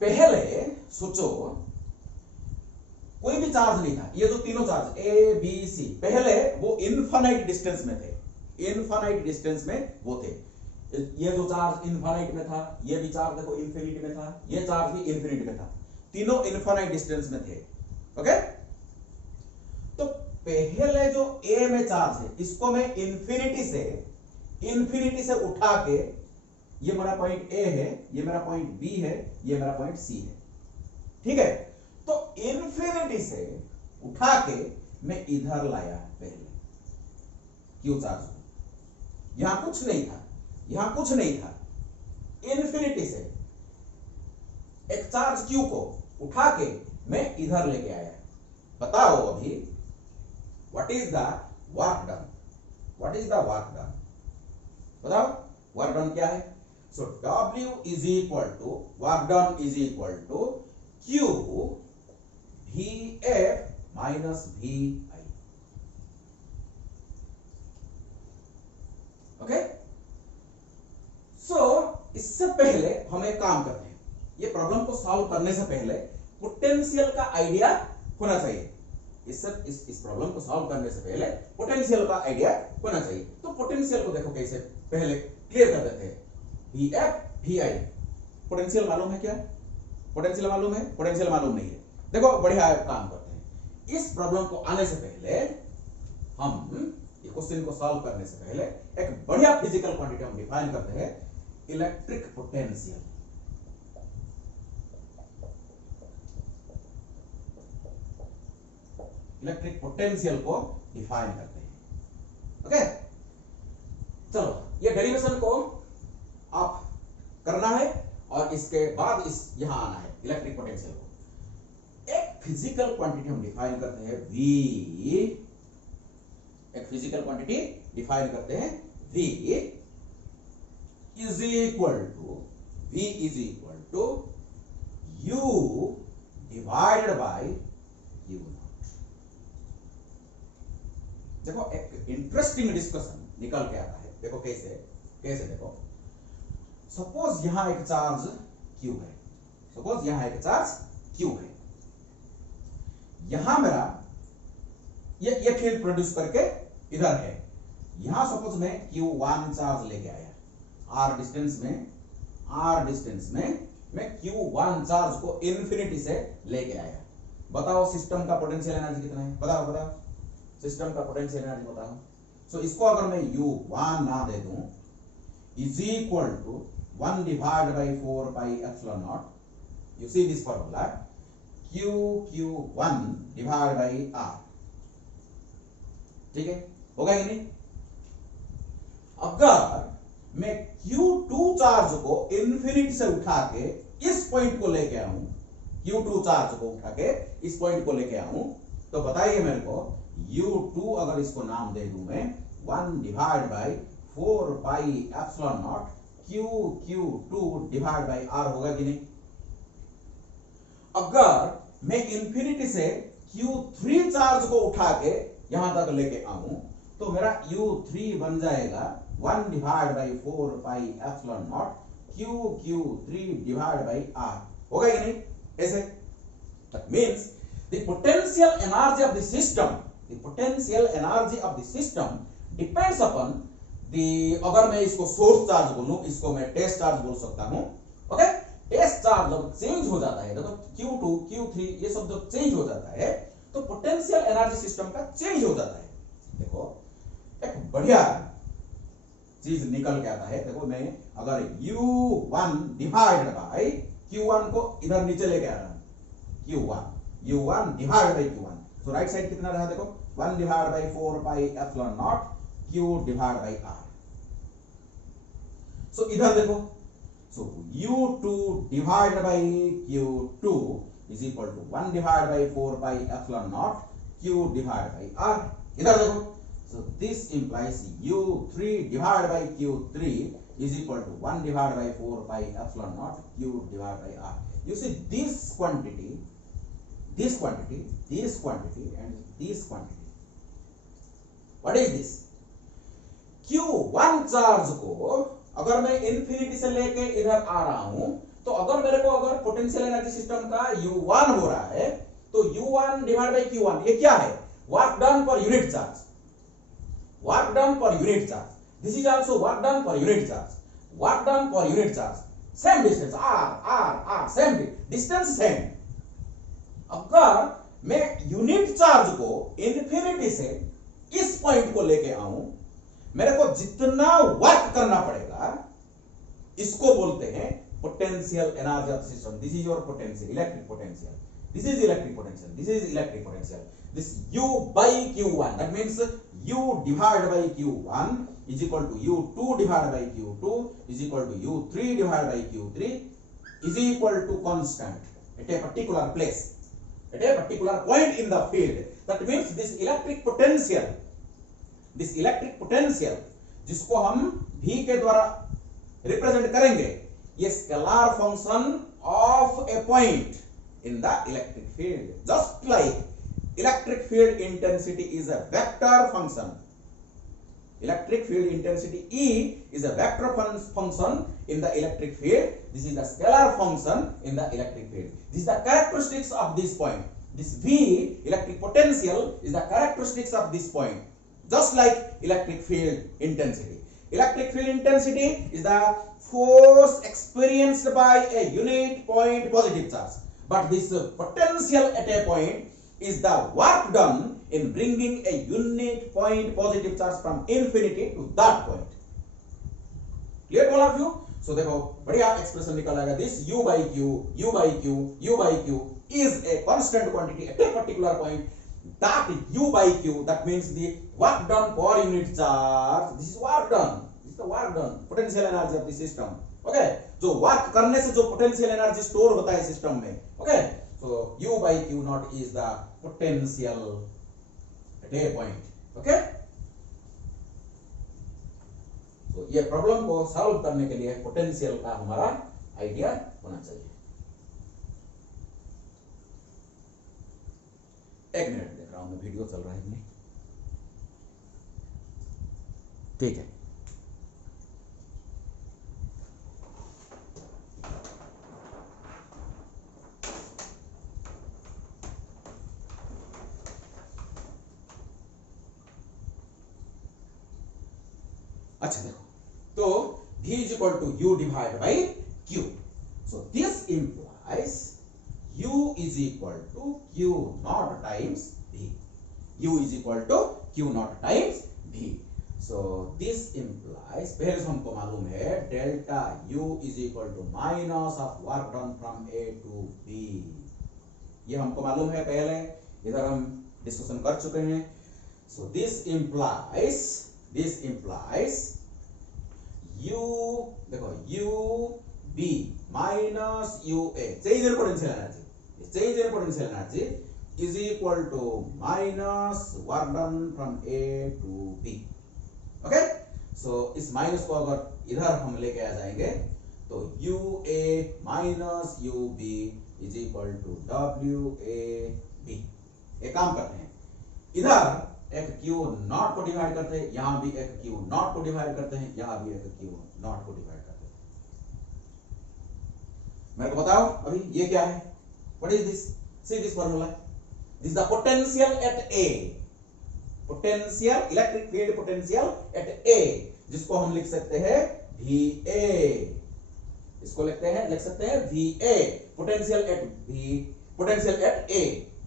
पहले सोचो कोई भी चार्ज नहीं था, ये जो तीनों चार्ज A B C पहले वो इनफाइनाइट डिस्टेंस में थे, ये जो चार्ज इनफाइनाइट में था, ये भी चार्ज देखो इन्फिनिटी में था, ये चार्ज भी इन्फिनिटी में था, तीनों इनफाइनाइट डिस्टेंस में थे. ओके, तो पहले जो A में चार्ज है, इसको मैं इन्फिनिटी से उठा के, ये मेरा पॉइंट A है, ये मेरा पॉइंट B है, ये मेरा पॉइंट C है. ठीक है, तो इन्फिनिटी से उठा के मैं इधर लाया पहले. क्यू चार्ज को, यहां कुछ नहीं था, यहां कुछ नहीं था, इन्फिनिटी से एक चार्ज क्यू को उठा के मैं इधर लेके आया। बताओ अभी what is the work done, what is the work done, बताओ वर्क डन क्या है। So W is equal to work done is equal to Q VF minus VI। Okay, so इससे पहले हम एक काम करते हैं, ये प्रॉब्लम को सॉल्व करने से पहले पोटेंशियल का आइडिया होना चाहिए। इस प्रॉब्लम को सॉल्व करने से पहले पोटेंशियल का आइडिया होना चाहिए। तो पोटेंशियल को देखो कैसे पहले क्लियर कर देते हैं। VF VI, पोटेंशियल मालूम है क्या? पोटेंशियल मालूम है? पोटेंशियल मालूम नहीं है। देखो बढ़िया काम करते हैं। इस प्रॉब्लम को आने से पहले हम ये क्वेश्चन को सॉल्व करने से पहले एक बढ़िया फिजिकल क्वांटिटी हम डिफाइन करते हैं, इलेक्ट्रिक पोटेंशियल। इलेक्ट्रिक पोटेंशियल को डिफाइन करते हैं। ओके, चलो ये डेरिवेशन को आप करना है और इसके बाद इस यहां आना है इलेक्ट्रिक पोटेंशियल को। एक फिजिकल क्वांटिटी हम डिफाइन करते हैं V, एक फिजिकल क्वांटिटी डिफाइन करते हैं V is equal to U divided by U naught. देखो एक इंटरेस्टिंग डिस्कशन निकल के आता है। देखो कैसे देखो, सपोज यहां एक चार्ज Q है, सपोज यहां एक चार्ज Q है, यहां मेरा ये फील्ड प्रोड्यूस करके इधर है। यहां सपोज मैं Q1 चार्ज लेके आया, R डिस्टेंस में मैं Q1 चार्ज को इंफिनिटी से लेके आया। बताओ सिस्टम का पोटेंशियल एनर्जी कितना है? बताओ सिस्टम का पोटेंशियल एनर्जी बताओ। सो इसको अगर मैं U1 ना दे दूं is equal to 1 divide by 4 pi epsilon naught. You see this formula, Q1 divide by R। ठीक है, होगा कि नहीं? अगर मैं Q2 चार्ज को इंफिनिटी से उठा के इस पॉइंट को लेके आऊं, Q2 चार्ज को उठा के इस पॉइंट को लेके आऊं, तो बताइए मेरे को U2 अगर इसको नाम दे दूं मैं 1 divide by 4 pi epsilon not Q2 divide by R होगा कि नहीं? अगर मैं इंफिनिटी से Q3 चार्ज को उठा के यहां तक लेके आऊं तो मेरा U3 बन जाएगा 1 divide by 4 pi epsilon not Q3 divide by R। होगा कि नहीं? ऐसे that means the potential energy of the system depends upon the, अगर मैं इसको सोर्स चार्ज बोलूं, इसको मैं टेस्ट चार्ज बोल सकता हूं। ओके, टेस्ट चार्ज जब चेंज हो जाता है, देखो Q2 Q3 ये सब जब चेंज हो जाता है तो पोटेंशियल एनर्जी सिस्टम का चेंज हो जाता है। देखो एक बढ़िया चीज निकल के आता है। देखो मैं अगर U1 डिवाइड बाय Q1 को इधर नीचे लेके आ रहा हूं, U1 डिवाइड बाय Q1, तो राइट साइड कितना रहा? देखो 1 divide by 4 pi epsilon naught Q divide by R। सो इधर देखो, सो U2 divide by Q2 is equal to 1 divided by 4 pi epsilon naught Q divided by R। इधर देखो, so this implies U3 divided by Q3 is equal to 1 divided by 4 pi epsilon naught Q divided by R। You see this quantity and this quantity, what is this? Q1 charge को अगर मैं infinity से लेके इधर आ रहा हूं तो अगर मेरे को अगर पोटेंशियल एनर्जी सिस्टम का U1 हो रहा है तो U1 डिवाइड बाय Q1 ये क्या है? Work done per unit charge, work done per unit charge. This is also work done per unit charge, work done per unit charge. Same distance R same distance same. अगर मैं unit charge को infinity से इस point को लेके आऊं, मेरे को जितना वर्क करना पड़ेगा इसको बोलते हैं potential energy of system। This is your potential, electric potential. This is electric potential. This is electric potential. this u by q1, that means u divided by q1 is equal to u2 divided by q2 is equal to u3 divided by q3 is equal to constant at a particular place, at a particular point in the field. That means this electric potential जिसको हम v के द्वारा represent करेंगे, ये scalar function of A point in the electric field, just like electric field intensity is a vector function. Electric field intensity E is a vector function in the electric field. This is the scalar function in the electric field. This is the characteristics of this point. This V, electric potential, is the characteristics of this point, just like electric field intensity. Electric field intensity is the force experienced by a unit point positive charge. But this potential at a point is the work done in bringing a unit point positive charge from infinity to that point. Clear to all of you? So देखो बढ़िया expression निकल आएगा. This u by q is a constant quantity at a particular point. That u by q, that means the work done per unit charge. This is work done. This is the work done. Potential energy of the system. Okay, जो work करने से जो potential energy store होता है system में. Okay, so u by q not is the potential at a point. Okay, तो ये problem को सॉल्व करने के लिए पोटेंशियल का हमारा आइडिया होना चाहिए. एक मिनट देख रहा हूं मैं, वीडियो चल रहा है कि नहीं. ठीक है. अच्छा देखो, तो V is equal to U divided by Q. So this implies U is equal to Q naught times V. U is equal to Q naught times V. So this implies, पहले से हमको मालूम है delta U is equal to minus of work done from A to B. ये हमको मालूम है पहले, इधर हम डिस्कशन कर चुके हैं. So this implies U, देखो UB minus UA, change in potential energy is equal to minus work done from A to B. Okay, so इस माइनस को अगर इधर हम लेके आ जाएंगे तो UA minus UB is equal to WAB. एक काम करते हैं, इधर एक Q नॉट को डिवाइड करते हैं, यहां भी एक Q नॉट को डिवाइड करते हैं, यहां भी एक Q नॉट को डिवाइड करते हैं. मेरे को बताओ अभी ये क्या है? What is this? See this formula. This the potential at A, potential, electric field potential at A, जिसको हम लिख सकते हैं VA. इसको लिख सकते हैं VA, potential at A.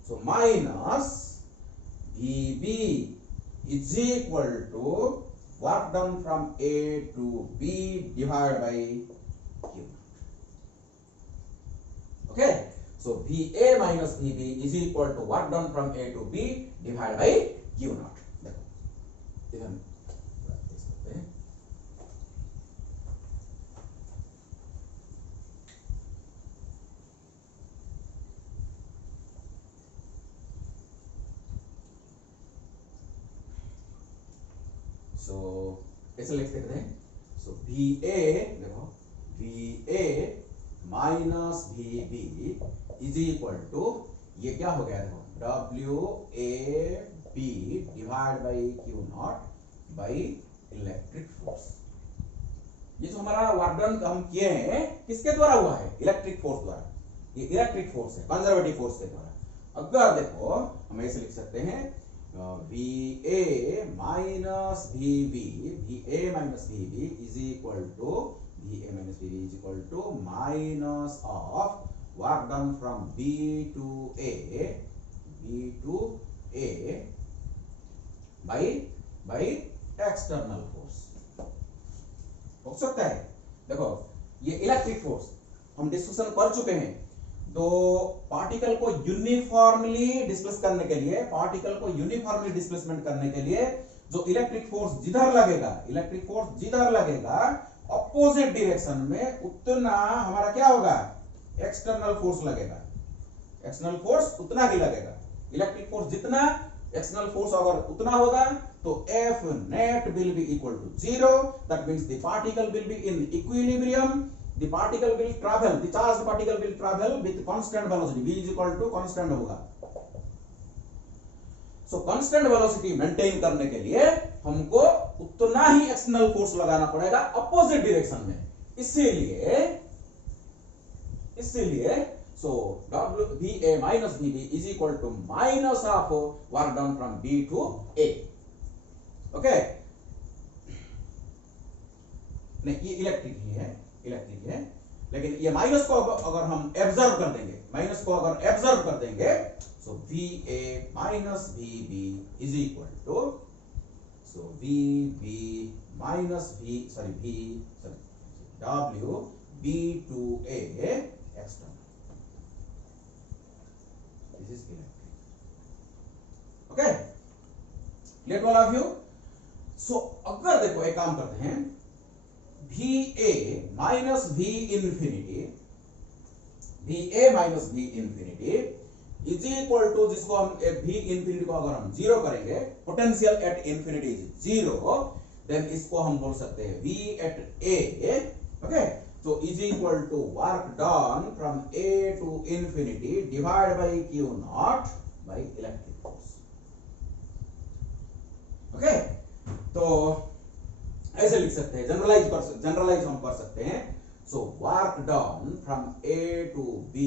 So minus VB is equal to work done from A to B divided by Q. Okay, so VA minus VB is equal to work done from A to B divided by Q naught. देखो इधर देख सकते हैं. सो कैसे लिख सकते हैं? So VA, देखो VA minus VB is equal to, ये क्या हो गया? देखो WAB divide by Q naught by electric force. ये जो हमारा वर्क डन हम किए हैं किसके द्वारा हुआ है? इलेक्ट्रिक फोर्स द्वारा. ये इलेक्ट्रिक फोर्स है, कंजर्वेटिव फोर्स के द्वारा. अगर देखो हम ऐसे लिख सकते हैं VA minus VB is equal to minus of work done from B to A by external force. हो सकता है. देखो ये इलेक्ट्रिक फोर्स हम डिस्कशन कर चुके हैं. तो पार्टिकल को यूनिफॉर्मली डिस्प्लेस करने के लिए, पार्टिकल को यूनिफॉर्मली डिस्प्लेसमेंट करने के लिए जो इलेक्ट्रिक फोर्स जिधर लगेगा, इलेक्ट्रिक फोर्स जिधर लगेगा ऑपोजिट डायरेक्शन में, उतना हमारा क्या होगा, एक्सटर्नल फोर्स लगेगा। एक्सटर्नल फोर्स उतना ही लगेगा। इलेक्ट्रिक फोर्स जितना, एक्सटर्नल फोर्स अगर उतना होगा तो F net will be equal to 0. That means the particle will be in equilibrium. The particle will travel, the charged particle will travel with constant velocity. V is equal to constant होगा। So constant velocity maintain करने के लिए हमको उतना ही external force लगाना पड़ेगा opposite direction में। इसीलिए so VA minus VB is equal to minus of work done from B to A. Okay, नहीं ये इलेक्ट्रिक ही है, इलेक्ट्रिक है, लेकिन ये माइनस को अगर हम एब्जॉर्ब कर देंगे, माइनस को अगर एब्जॉर्ब कर देंगे, so VA minus VB is equal to, so VB minus W B to A external. This is electric. Okay, clear all of you? So अगर देखो एक काम करते हैं, VA minus V infinity, VA minus V infinity is equal to, जिसको हम V infinity को अगर हम जीरो करेंगे, potential at infinity is zero, then इसको हम बोल सकते हैं V at A। Okay, so is equal to work done from A to infinity divided by Q naught by electric force। Okay, तो ऐसे लिख सकते हैं, जनरलाइज हम कर सकते हैं। So work done from A to B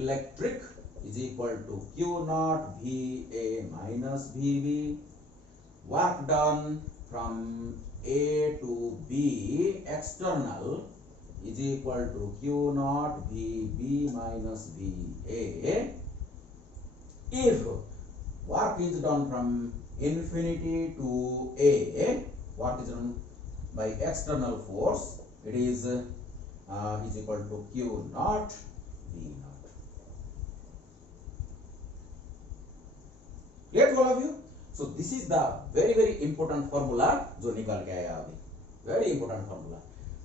electric is equal to Q naught VA minus VB। Work done from A to B external is equal to Q naught VB minus VA if work is done from infinity to A, work is done by external force, it is equal to Q naught V naught। Clear to all of you? So this is the very important formula जो निकल के आया अभी, very important formula।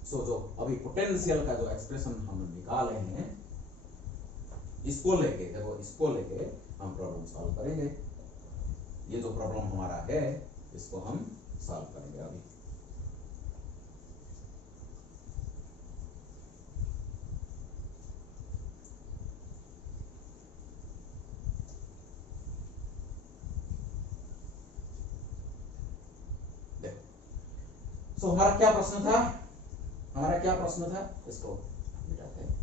सो जो अभी potential का जो expression हम निकाले हैं, इसको लेके देखो, इसको लेके हम प्रॉब्लम सॉल्व करेंगे। ये जो प्रॉब्लम हमारा है इसको हम सॉल्व करेंगे अभी। देखो, सो हमारा क्या प्रश्न था, इसको मिटाते हैं,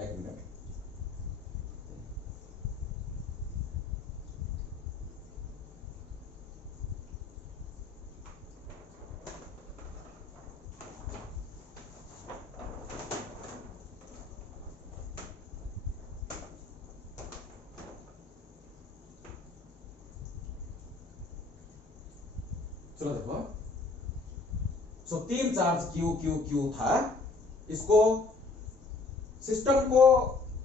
एक मिनट। चलो देखो, सो तीन चार्ज Q था। इसको सिस्टम को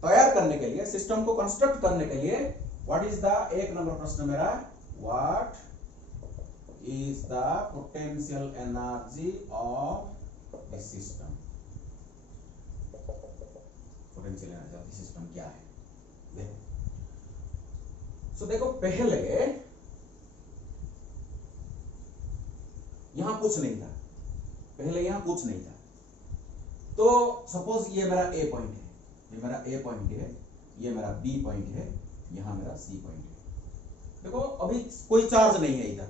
तैयार करने के लिए, सिस्टम को कंस्ट्रक्ट करने के लिए, व्हाट इज द, एक नंबर प्रश्न मेरा, what is the potential energy of the system. Potential energy of the system क्या है, देखो। सो देखो, पहले यहां कुछ नहीं था, तो सपोज ये मेरा A पॉइंट है, ये मेरा A पॉइंट है, ये मेरा B पॉइंट है, यहां मेरा C पॉइंट है। देखो अभी कोई चार्ज नहीं है, इधर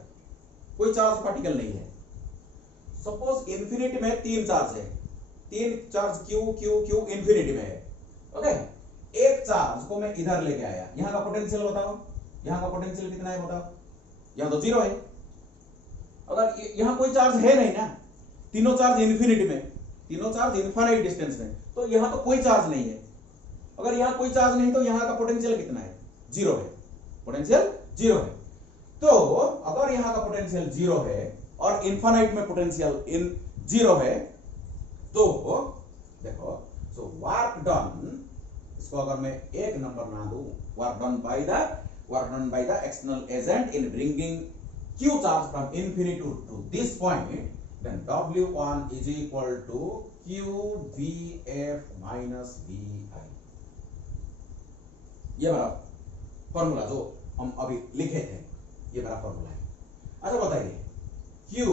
कोई चार्ज पार्टिकल नहीं है। सपोज इंफिनिटी में तीन चार्ज है, तीन चार्ज Q इंफिनिटी में है। ओके, एक चार्ज को मैं इधर लेके आया, यहां का पोटेंशियल बताओ, यहां का पोटेंशियल कितना है बताओ, यहां तो जीरो है। अगर यहां कोई चार्ज है नहीं ना, तीनों चार्ज इंफिनिटी में, तीनों चार्ज इनफाइनाइट डिस्टेंस में, तो यहां तो कोई चार्ज नहीं है। अगर यहां कोई चार्ज नहीं तो यहां का पोटेंशियल कितना है, जीरो है, पोटेंशियल जीरो है। तो अगर यहां का पोटेंशियल जीरो है और इनफाइनाइट में पोटेंशियल इन जीरो है, तो देखो वर्क डन, इसको अगर मैं एक नंबर ना दूं, work done by the external agent in bringing q charge from infinity to this point, then W1 is equal to QVF minus VI। ये मेरा फॉर्मूला जो हम अभी लिखे थे, ये मेरा फॉर्मूला है। अच्छा बताइए, Q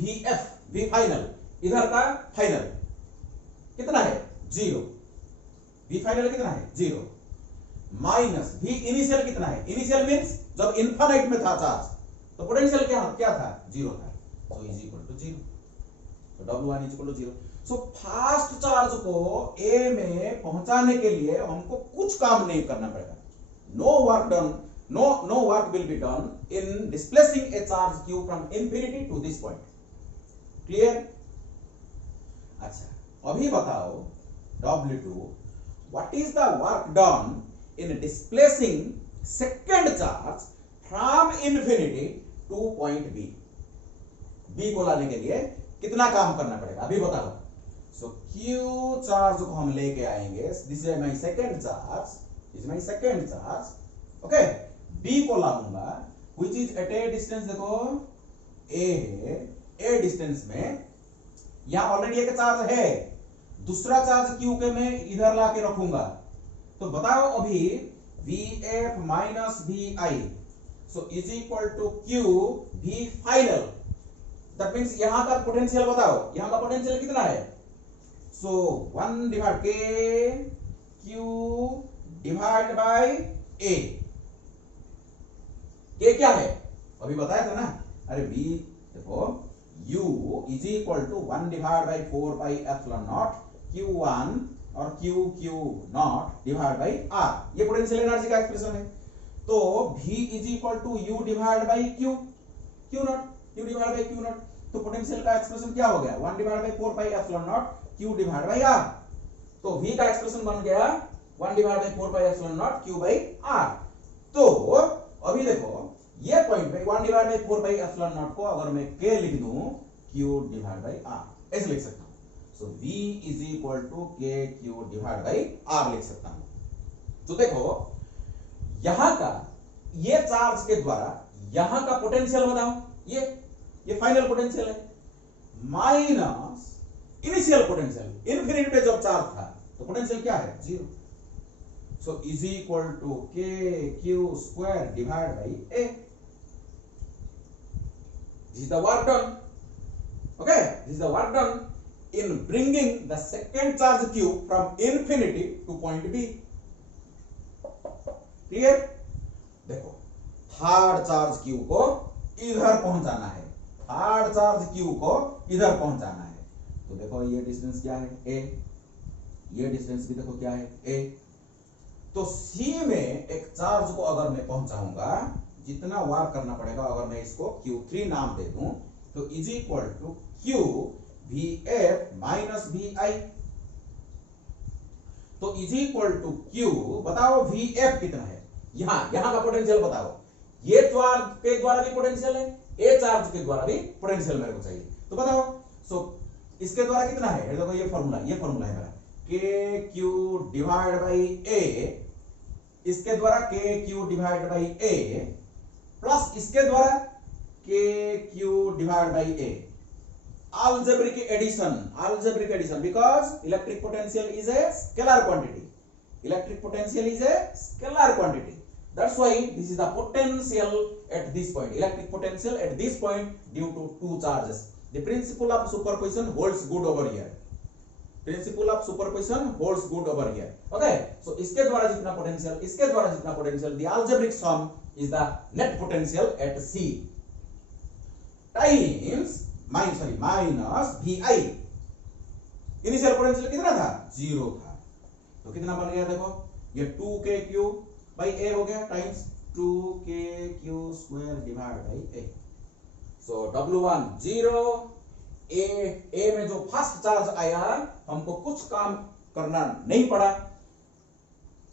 VF, V फाइनल, इधर का फाइनल कितना है? 0। V फाइनल कितना है? 0। माइनस V इनिशियल कितना है? इनिशियल मींस जब इनफाइनाइट में था चार्ज तो पोटेंशियल क्या था? 0 था। So is equal to 0. So W1 is equal to 0. So fast charge को A में पहुंचाने के लिए हमको कुछ काम नहीं करना पड़ेगा। No work done, no work will be done in displacing a charge Q from infinity to this point. Clear? अच्छा, अभी बताओ W2, what is the work done in displacing second charge from infinity to point B? B को लाने के लिए कितना काम करना पड़ेगा अभी बताओ। सो Q चार्ज को हम लेके आएंगे, this is my second charge, okay. B को लाऊंगा which is at a distance, देखो A डिस्टेंस में यहां ऑलरेडी एक चार्ज है, दूसरा चार्ज Q के मैं इधर लाके रखूंगा, तो बताओ अभी VF minus VI, so is equal to Q V final. That means यहां का पोटेंशियल बताओ, यहां का पोटेंशियल कितना है? So 1 divide K Q divide by A। K क्या है? अभी बताया था ना, अरे V देखो U is equal to 1 divide by 4 pi epsilon naught Q1 और Q naught divide by R। ये पोटेंशियल एनर्जी का एक्सप्रेशन है। तो V is equal to U divide by Q divide by Q naught. तो potential का expression क्या हो गया? 1 divide by 4 pi epsilon naught Q divide by R। तो V का एक्सप्रेशन बन गया 1 divide by 4 pi epsilon naught Q by R। तो अभी देखो ये पॉइंट पे 1 divide by 4 pi epsilon naught को अगर मैं K लिख दूं Q डिवाइड बाय R, ऐसे लिख सकता हूं। So V is equal to K Q divide by R लिख सकता हूं। तो देखो यहां का ये चार्ज के द्वारा यहां का पोटेंशियल बताओ, ये फाइनल पोटेंशियल है, माइनस इनिशियल पोटेंशियल, इन्फिनिटी पे जब चार्ज था तो पोटेंशियल क्या है? 0। So is equal to K Q square divide by A। This is the work done, okay, this is the work done in bringing the second charge Q from infinity to point B। Clear? देखो third charge Q को इधर पहुंचाना है, third charge Q को इधर पहुंचाना है। तो देखो ये डिस्टेंस क्या है? A। ये डिस्टेंस भी देखो क्या है? A। तो C में एक चार्ज को अगर मैं पहुंचाऊंगा, जितना वार करना पड़ेगा, अगर मैं इसको Q3 नाम दे दूं, तो is equal to Q VF minus VI। तो इज इक्वल टू Q, बताओ VF कितना है? यहां का पोटेंशियल बताओ। ये चार्ज के द्वारा भी पोटेंशियल है, ए चार्ज के द्वारा भी पोटेंशियल मेरे को चाहिए, तो बताओ। सो इसके द्वारा कितना है? देखो ये फॉर्मूला है मेरा, K Q divide by A, इसके द्वारा K Q divide by A plus इसके द्वारा K Q divide by A। algebraic addition because electric potential is a scalar quantity. That's why this is the potential at this point, electric potential at this point due to two charges. The principle of superposition holds good over here. Okay, so इसके द्वारा जितना potential, इसके द्वारा जितना potential, the algebraic sum is the net potential at C times minus VI। Initial potential कितना था? 0 था। तो कितना बन गया? देखो ये 2KQ बाई A हो गया times 2KQ square divide by A। So W1 0, A में जो फर्स्ट चार्ज आया हमको कुछ काम करना नहीं पड़ा,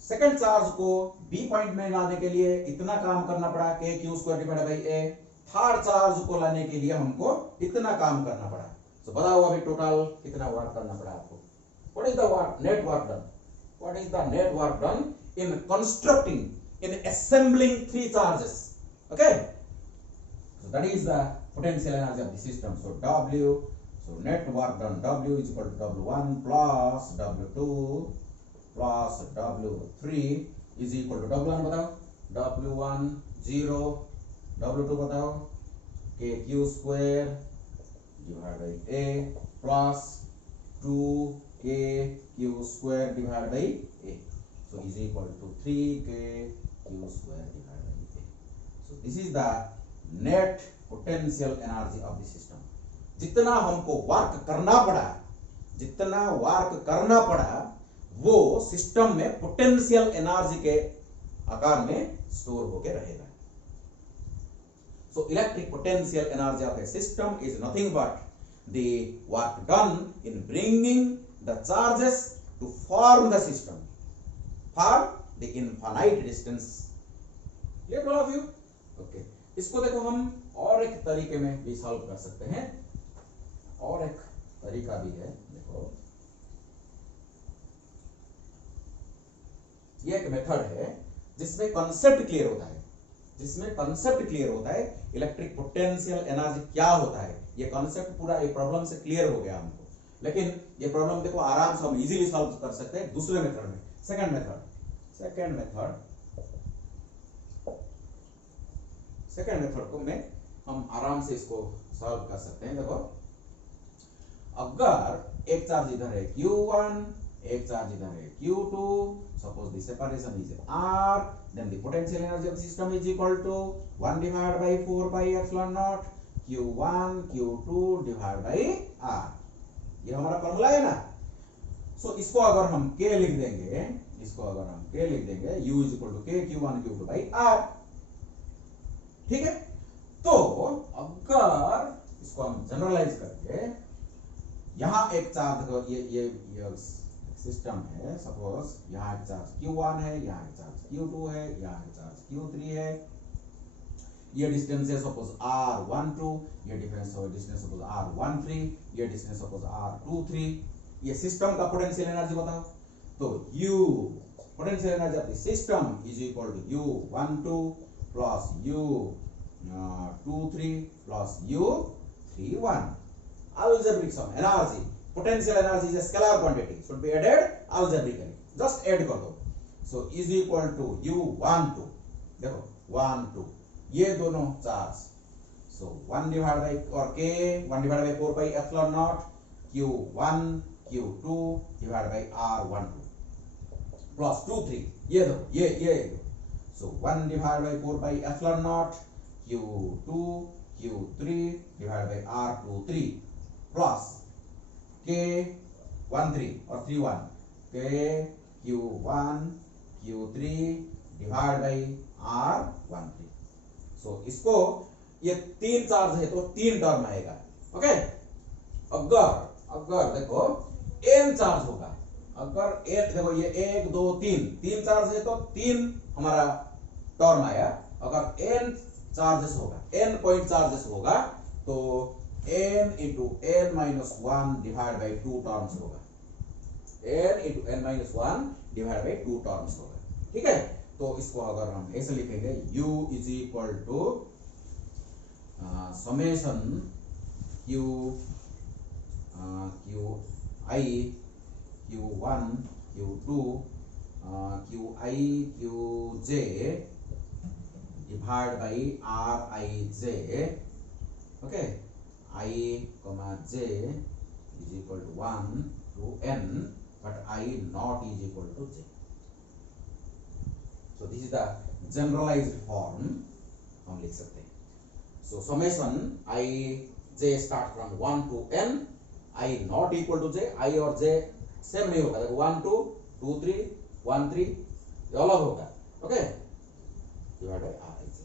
सेकंड चार्ज को B पॉइंट में लाने के लिए इतना काम करना पड़ा KQ square divide by A। Third charge को लाने के लिए हमको इतना काम करना पड़ा। तो बताओ अभी टोटल कितना वर्क करना पड़ा आपको? What is the net work done? What is the net work done in constructing, in assembling three charges? Okay, so that is the potential energy of the system. So W, so net work done, W is equal to W1 plus W2 plus W3 is equal to W1 बताओ, W1 0, W2 बताओ KQ square divided by A plus 2KQ square divided by A. So is equal to 3KQ square divided by A. So this is the net potential energy of the system. जितना हमको work करना पड़ा, जितना work करना पड़ा वो system में potential energy के आकार में स्टोर होके रहेगा. So electric potential energy of a system is nothing but the work done in bringing the charges to form the system for the infinite distance. Clear to all of you? Okay. इसको देखो हम और एक तरीके में भी solve कर सकते हैं. और एक तरीका भी है, देखो ये एक मेथड है जिसमें कॉन्सेप्ट क्लियर होता है, जिसमें कॉन्सेप्ट क्लियर होता है इलेक्ट्रिक पोटेंशियल एनर्जी क्या होता है. ये कॉन्सेप्ट पूरा ये प्रॉब्लम से क्लियर हो गया हमको, लेकिन ये प्रॉब्लम देखो आराम से हम इजीली सॉल्व कर सकते हैं दूसरे मेथड में. सेकंड मेथड को में हम आराम से इसको सॉल्व कर सकते हैं. देखो अगर एक चार्ज इधर है Q1, एक चार्ज इधर है Q2, suppose the separation is R, then the potential energy of the system is equal to 1 divided by 4 pi epsilon naught Q1 Q2 divided by R. ये हमारा फॉर्मूला है ना. सो इसको अगर हम K लिख देंगे, U is equal to K Q1 Q2 by R. ठीक है. तो अगर इसको हम जनरलाइज करके यहां एक चार्ज, ये सिस्टम है, सपोज यहाँ एक चार्ज Q1 है, यहाँ एक चार्ज Q2 है, यहाँ एक चार्ज Q3 है. ये डिस्टेंस है सपोज R12, ये डिस्टेंस सपोज R13, ये डिस्टेंस सपोज R23. ये सिस्टम का पोटेंशियल एनर्जी बताओ. तो U potential energy of the system is equal to U12 plus U23 plus U31. Algebraic sum energy, potential energy is a scalar quantity, should be added algebraically. Just add कर दो. So is equal to U12. देखो 1 2 ये दोनों charge. So 1 divided by और K 1 divided by 4 pi epsilon naught Q1 Q2 divided by R12 plus 2 3 ये दो ये दो. So 1 divided by 4 pi epsilon naught Q2 Q3 divided by R23 plus K13 और 31 K Q1 Q3 divided by R13. So इसको ये तीन charge है तो तीन टर्म आएगा. ओके. अगर देखो n चार्ज होगा, अगर देखो ये 1 2 3 चार्ज है तो तीन हमारा टर्म आया. अगर n चार्जेस होगा, n पॉइंट चार्जेस होगा तो n into n minus 1 divided by 2 terms होगा. n into n minus 1 divided by 2 terms होगा. ठीक है. तो इसको अगर हम ऐसे लिखेंगे U is equal to summation Q I Q1 Q2 QI QJ divided by Rij. Okay. I comma j is equal to 1 to n, but I not is equal to j. So this is the generalized form हम लिख सकते हैं. So summation I j start from 1 to n, I not equal to j, I और j same नहीं होगा. देखो 1 2 2 3 1 3 ये अलग होगा. Okay. divided by Rij.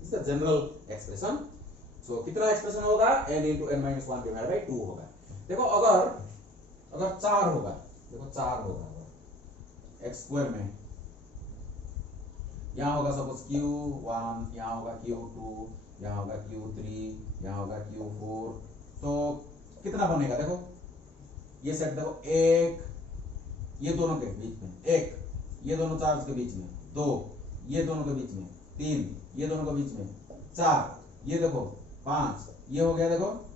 This is the general expression. So कितना एक्सप्रेशन होगा? n into n minus 1 divided by 2 होगा. देखो अगर 4 होगा, देखो 4 होगा x स्क्वायर में, यहाँ होगा सपोज Q1, यहाँ होगा Q2, यहाँ होगा Q3, यहाँ होगा Q4. तो कितना बनेगा? देखो ये सेट देखो 1 ये दोनों के बीच में 1, ये दोनों चार्ज के बीच में 2, ये दोनों के बीच में 3, ये दोनों के बीच में 4, ये देखो 5, ये हो गया देखो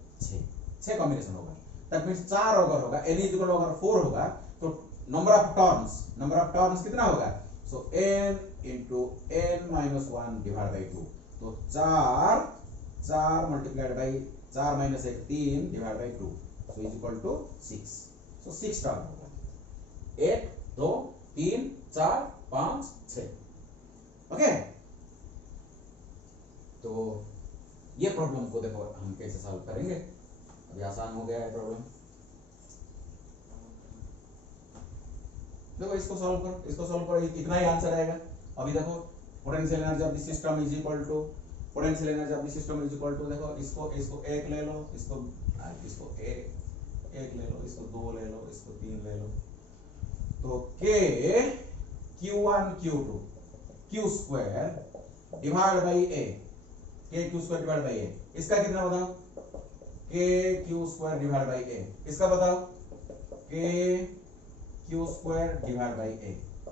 6 कॉम्बिनेशन होगा। दैट मींस 4 अगर होगा n इक्वल अगर 4 होगा तो नंबर ऑफ टर्न्स कितना होगा? So n into n minus 1 divide by 2, तो 4 multiplied by 4 minus 1 3 divide by 2, so is equal to 6। सो 6 टर्न होगा, 1 2 3 4 5 6। ओके, तो ये प्रॉब्लम को देखो हम कैसे सॉल्व करेंगे। अभी आसान हो गया है प्रॉब्लम। देखो इसको सॉल्व करो, इतना ही आंसर आएगा। अभी देखो potential energy of the system is equal to देखो इसको 1 ले लो, इसको 1 ले लो, इसको 2 ले लो, इसको 3 ले लो, तो K Q1 Q2 Q square divide by A, K Q square divide by A, इसका कितना बताओ? K Q square divide by A, इसका बताओ? K Q square divide by A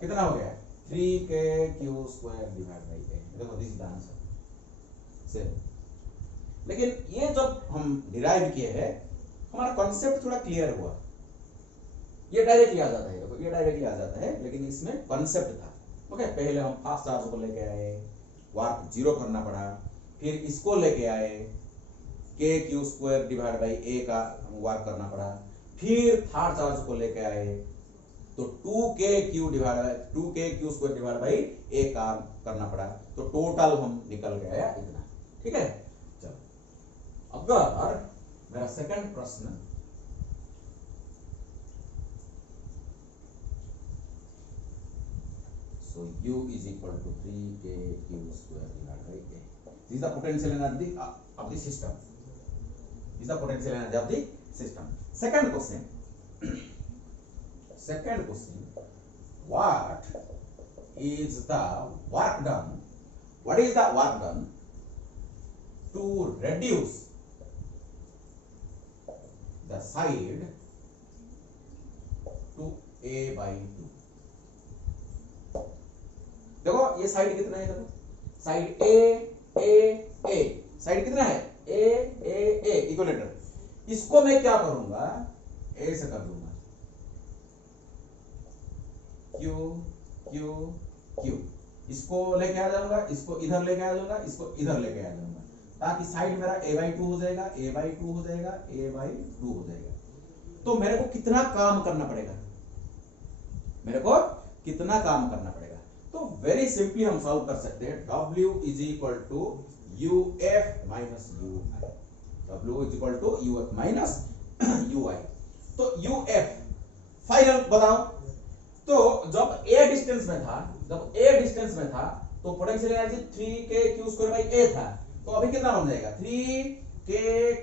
कितना हो गया? 3K Q square divide by A। देखो this is the answer same. लेकिन ये जब हम डिराइव किए हैं हमारा कॉन्सेप्ट थोड़ा क्लियर हुआ। ये डायरेक्टली आ जाता है, देखो ये डायरेक्टली आ जाता है, लेकिन इसमें कॉन्सेप्ट था। ओके, पहले हम फास्ट चार्ज को लेके आए, वार्प 0 करना पड़ा, फिर इसको लेके आए K Q square divide by A का वार्प करना पड़ा, फिर थर्ड चार्ज को लेके आए तो 2K Q square divide by A काम करना पड़ा, तो टोटल हम निकल के आया इतना। ठीक है, चलो अगर मेरा सेकंड प्रश्न, so U is equal to 3K Q square divided by A. This is the potential energy of the system. This is the potential energy of the system. Second question, what is the work done? What is the work done to reduce the side to A by 2? देखो ये side कितना है, देखो side ए side कितना है? ए equilateral. इसको मैं क्या करूंगा? ए से कर दूंगा क्यू, इसको लेके आ जाऊंगा, इसको इधर लेके आ जाऊंगा, इसको इधर लेके आ जाऊंगा, ताकि साइड मेरा a/2 हो जाएगा, a/2 हो जाएगा, a/2 हो जाएगा। तो मेरे को कितना काम करना पड़ेगा? तो वेरी सिंपली हम सॉल्व कर सकते हैं। W is equal to UF minus UI, W is equal to UF minus UI। तो UF फाइनल बताओ। तो जब A डिस्टेंस में था तो potential energy 3K Q square by A था, तो अभी कितना बन जाएगा? 3K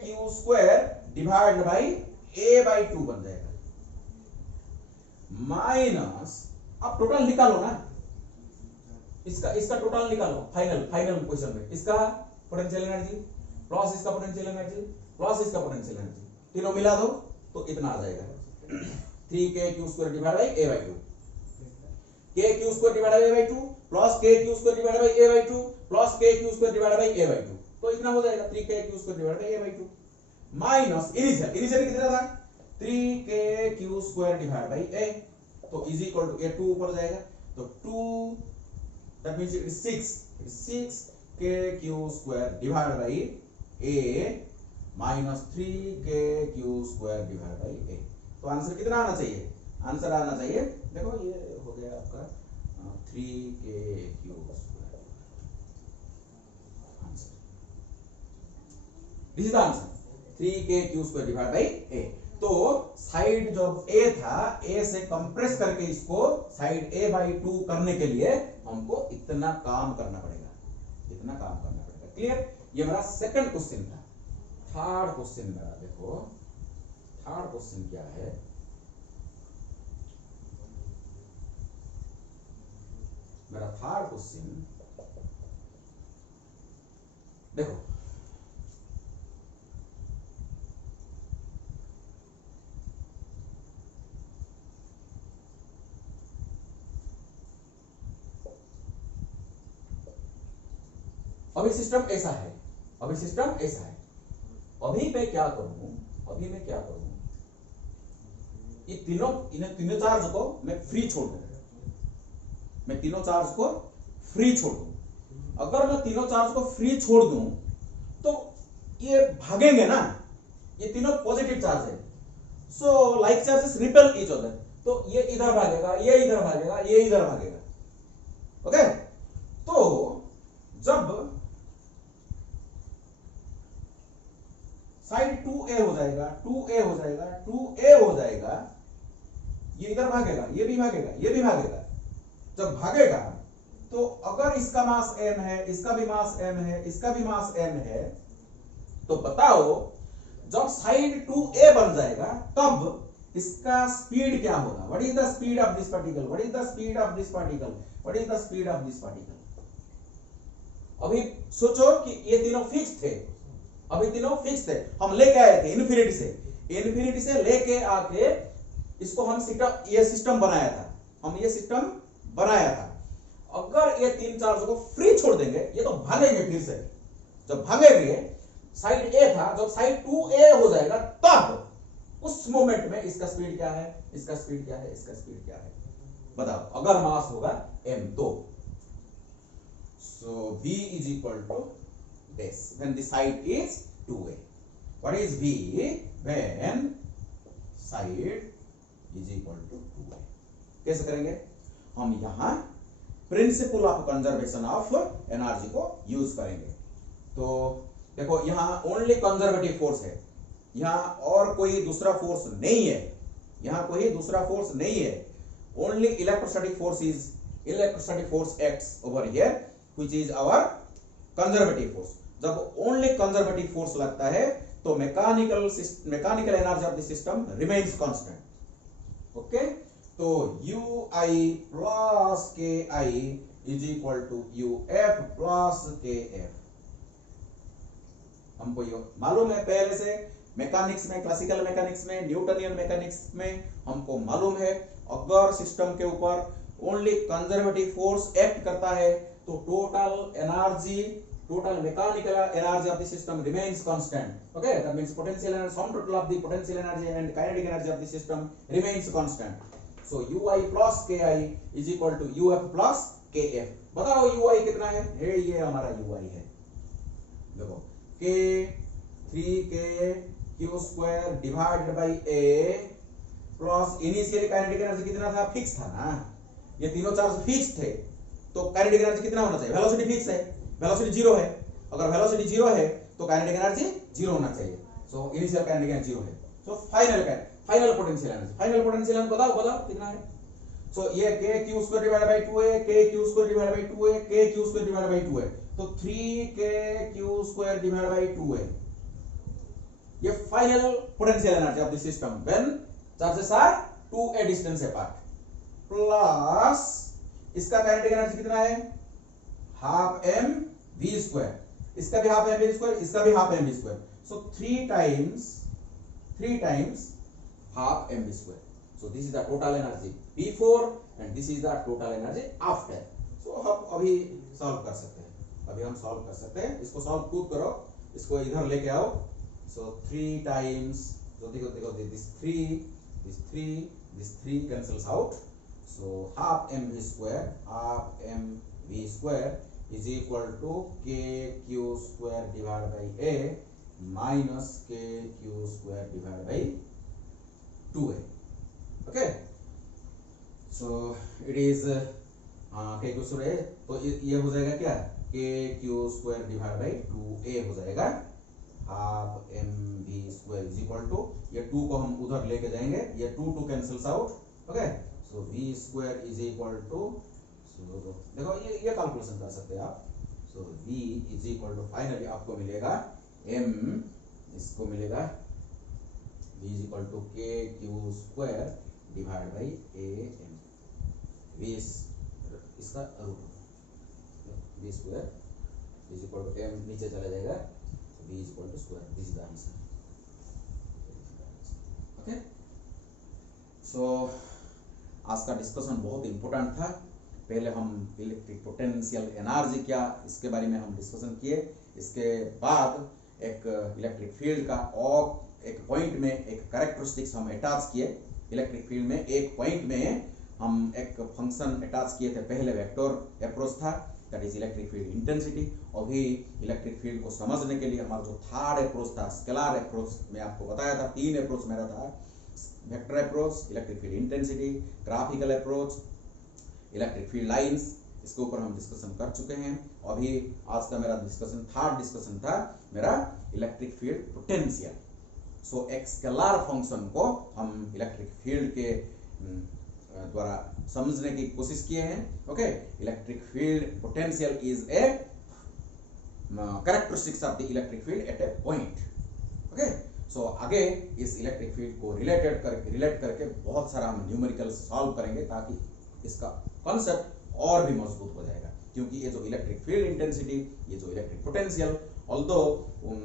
Q square divide by A/2 बन जाएगा, माइनस, अब टोटल निकालो ना, इसका टोटल निकालो फाइनल क्वेश्चन में, इसका पोटेंशियल एनर्जी प्लस इसका पोटेंशियल एनर्जी प्लस इसका पोटेंशियल एनर्जी, तीनों मिला दो तो इतना आ जाएगा 3K Q square divide by A/2, K Q square divide by A/2 plus K Q square divide by A/2 plus K Q square divide by A/2, तो इतना हो जाएगा 3K Q square divide by A/2 minus initial कितना था? 3K Q square divide by A, तो is equal to A 2 ऊपर जाएगा, तो 2 that means it is 6K Q square divided by A minus 3K Q square divided by A। तो answer कितना आना चाहिए? आंसर आना चाहिए, देखो ये हो गया आपका 3K Q square answer. This is the answer 3K Q square divided by A। तो साइड जो A था, A से कंप्रेस करके इसको साइड A/2 करने के लिए हमको इतना काम करना पड़ेगा। क्लियर? ये मेरा सेकंड क्वेश्चन था। थर्ड क्वेश्चन मेरा देखो, थर्ड क्वेश्चन क्या है? मेरा थर्ड क्वेश्चन देखो, अभी सिस्टम ऐसा है, अभी सिस्टम ऐसा है। अभी मैं क्या करूं, अभी मैं क्या करूं, ये इन्हें तीनों चार्ज को मैं फ्री छोड़ दूं, मैं तीनों चार्ज को फ्री छोड़ दूं। अगर मैं तीनों चार्ज को फ्री छोड़ दूं तो ये भागेंगे ना, ये तीनों पॉजिटिव चार्ज है, so like charges repel each other, तो ये इधर भागेगा, ये इधर भागेगा, ये इधर भागेगा। ओके, तो जब साइड 2a हो जाएगा, 2a हो जाएगा, 2a हो जाएगा, ये इधर भागेगा, ये भी भागेगा, ये भी भागेगा। जब भागेगा तो अगर इसका मास m है, इसका भी मास m है, इसका भी मास m है, तो बताओ जब साइड 2a बन जाएगा तब इसका स्पीड क्या होगा? What is the speed of this particle? What is the speed of this particle? What is the speed of this particle? अभी सोचो कि ये तीनों फिक्स थे, अभी तीनों फिक्स थे, हम लेके आए थे इन्फिनिटी से लेके आके इसको हम ये सिस्टम बनाया था, हम ये सिस्टम बनाया था। अगर ये तीन चार्ज को फ्री छोड़ देंगे, ये तो भागेंगे फिर से। जब भागेंगे, साइड ए था, जब साइड 2a हो जाएगा तब उस मोमेंट में इसका स्पीड क्या है, इसका स्पीड क्या है, इसका स्पीड क्या है? बताओ, अगर मास होगा m तो। So v is equal to this when the side is 2a. What is v when side is equal to 2a? कैसे करेंगे हम? यहां principle of conservation of energy को यूज करेंगे। तो देखो, यहां ओनली कंजर्वेटिव फोर्स है, यहां और कोई दूसरा फोर्स नहीं है, यहां कोई दूसरा फोर्स नहीं है। Only electrostatic force acts over here which is our conservative force. जब ओनली कंजर्वेटिव फोर्स लगता है तो mechanical energy of the system remains constant. Okay, तो ui plus ki is equal to uf plus kf। हमको ये मालूम है पहले से, मैकेनिक्स में, क्लासिकल मैकेनिक्स में, न्यूटनियन मैकेनिक्स में हमको मालूम है, अगर सिस्टम के ऊपर ओनली कंजर्वेटिव फोर्स एक्ट करता है तो total mechanical energy of the system remains constant. Okay, that means potential energy, sum total of the potential energy and kinetic energy of the system remains constant. So ui plus ki is equal to uf plus kf. बताओ ui कितना है? ये हमारा ui है। देखो, k 3k q square divided by a plus initially kinetic energy कितना था? Fix था ना, ये तीनों चार्ज फिक्स थे, तो काइनेटिक एनर्जी कितना होना चाहिए? वेलोसिटी फिक्स है, वेलोसिटी 0 है, अगर वेलोसिटी 0 है तो काइनेटिक एनर्जी 0 होना चाहिए। सो इनिशियल काइनेटिक एनर्जी 0 है, सो फाइनल पोटेंशियल एनर्जी बताओ कितना है? सो ये k² divided by 2a, k² divided by 2a, k² divided by 2a, तो 3k² डिवाइडेड बाय 2a, ये final potential energy of the system when charges are 2a distance apart, plus इसका kinetic energy कितना है? Half M V square, इसका भी half M V square, इसका भी half M V square, so 3 times half M V square. So this is the total energy before and this is the total energy after. So हम अभी solve कर सकते हैं, इसको सॉल्व खुद करो, इसको इधर लेके आओ। सो 3 टाइम्स, तो देखो this 3 cancels out, so half mv square is equal to kq² divided by a minus kq² divided by 2a. Okay, so it is kq², तो ये हो जाएगा क्या? kq² divided by 2a हो जाएगा, half mv² is equal to, ये 2 को हम उधर लेके जाएंगे, ये 2 cancels out. Okay, so v square is equal to, so देखो ये कैलकुलेशन कर सकते हैं आप। so v is equal to finally आपको मिलेगा m, इसको मिलेगा v is equal to kq² divide by am, v इसका root, v square is equal to m नीचे चला जाएगा, so v is equal to square, this is the answer. Okay, so आज का डिस्कशन बहुत इंपॉर्टेंट था, पहले हम इलेक्ट्रिक पोटेंशियल एनर्जी क्या, इसके बारे में हम डिस्कशन किए। इसके बाद एक इलेक्ट्रिक फील्ड का और एक पॉइंट में एक कैरेक्टरिस्टिक्स हम अटैच किए। इलेक्ट्रिक फील्ड में एक पॉइंट में हम एक फंक्शन अटैच किए थे, पहले वेक्टर अप्रोच था, that is electric field intensity. अभी इलेक्ट्रिक फील्ड को समझने के लिए हमारा जो थर्ड अप्रोच था, स्केलर अप्रोच, मैं आपको बताया था 3 अप्रोच मेरा था, vector approach, electric field intensity, graphical approach, electric field lines, इसके ऊपर हम डिस्कशन कर चुके हैं। अभी आज का मेरा डिस्कशन, थर्ड डिस्कशन था मेरा इलेक्ट्रिक फील्ड पोटेंशियल। सो एक स्केलर फंक्शन को हम इलेक्ट्रिक फील्ड के द्वारा समझने की कोशिश किए हैं। Okay, electric field potential is a characteristics of the electric field at a point. Okay, so आगे इस इलेक्ट्रिक फील्ड को रिलेट करके बहुत सारा हम न्यूमेरिकल सॉल्व करेंगे, ताकि इसका कॉन्सेप्ट और भी मजबूत हो जाएगा। क्योंकि ये जो इलेक्ट्रिक फील्ड इंटेंसिटी, ये जो electric potential, although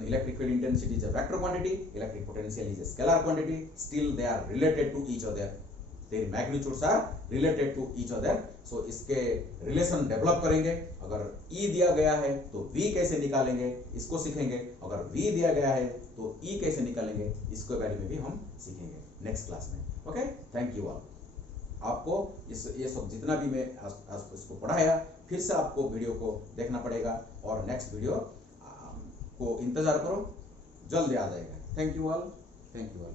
electric field intensity is a vector quantity, electric potential is a scalar quantity, still they are related to each other, their magnitudes are related to each other. So इसके relation develop करेंगे। अगर E दिया गया है तो V कैसे निकालेंगे, इसको सीखेंगे। अगर V दिया गया है तो E कैसे निकालेंगे, इसके बारे में भी हम सीखेंगे नेक्स्ट क्लास में। Okay, thank you all. आपको ये सब जितना भी मैं आज इसको पढ़ाया, फिर से आपको वीडियो को देखना पड़ेगा और नेक्स्ट वीडियो को इंतजार करो, जल्दी आ जाएगा। Thank you all, thank you all.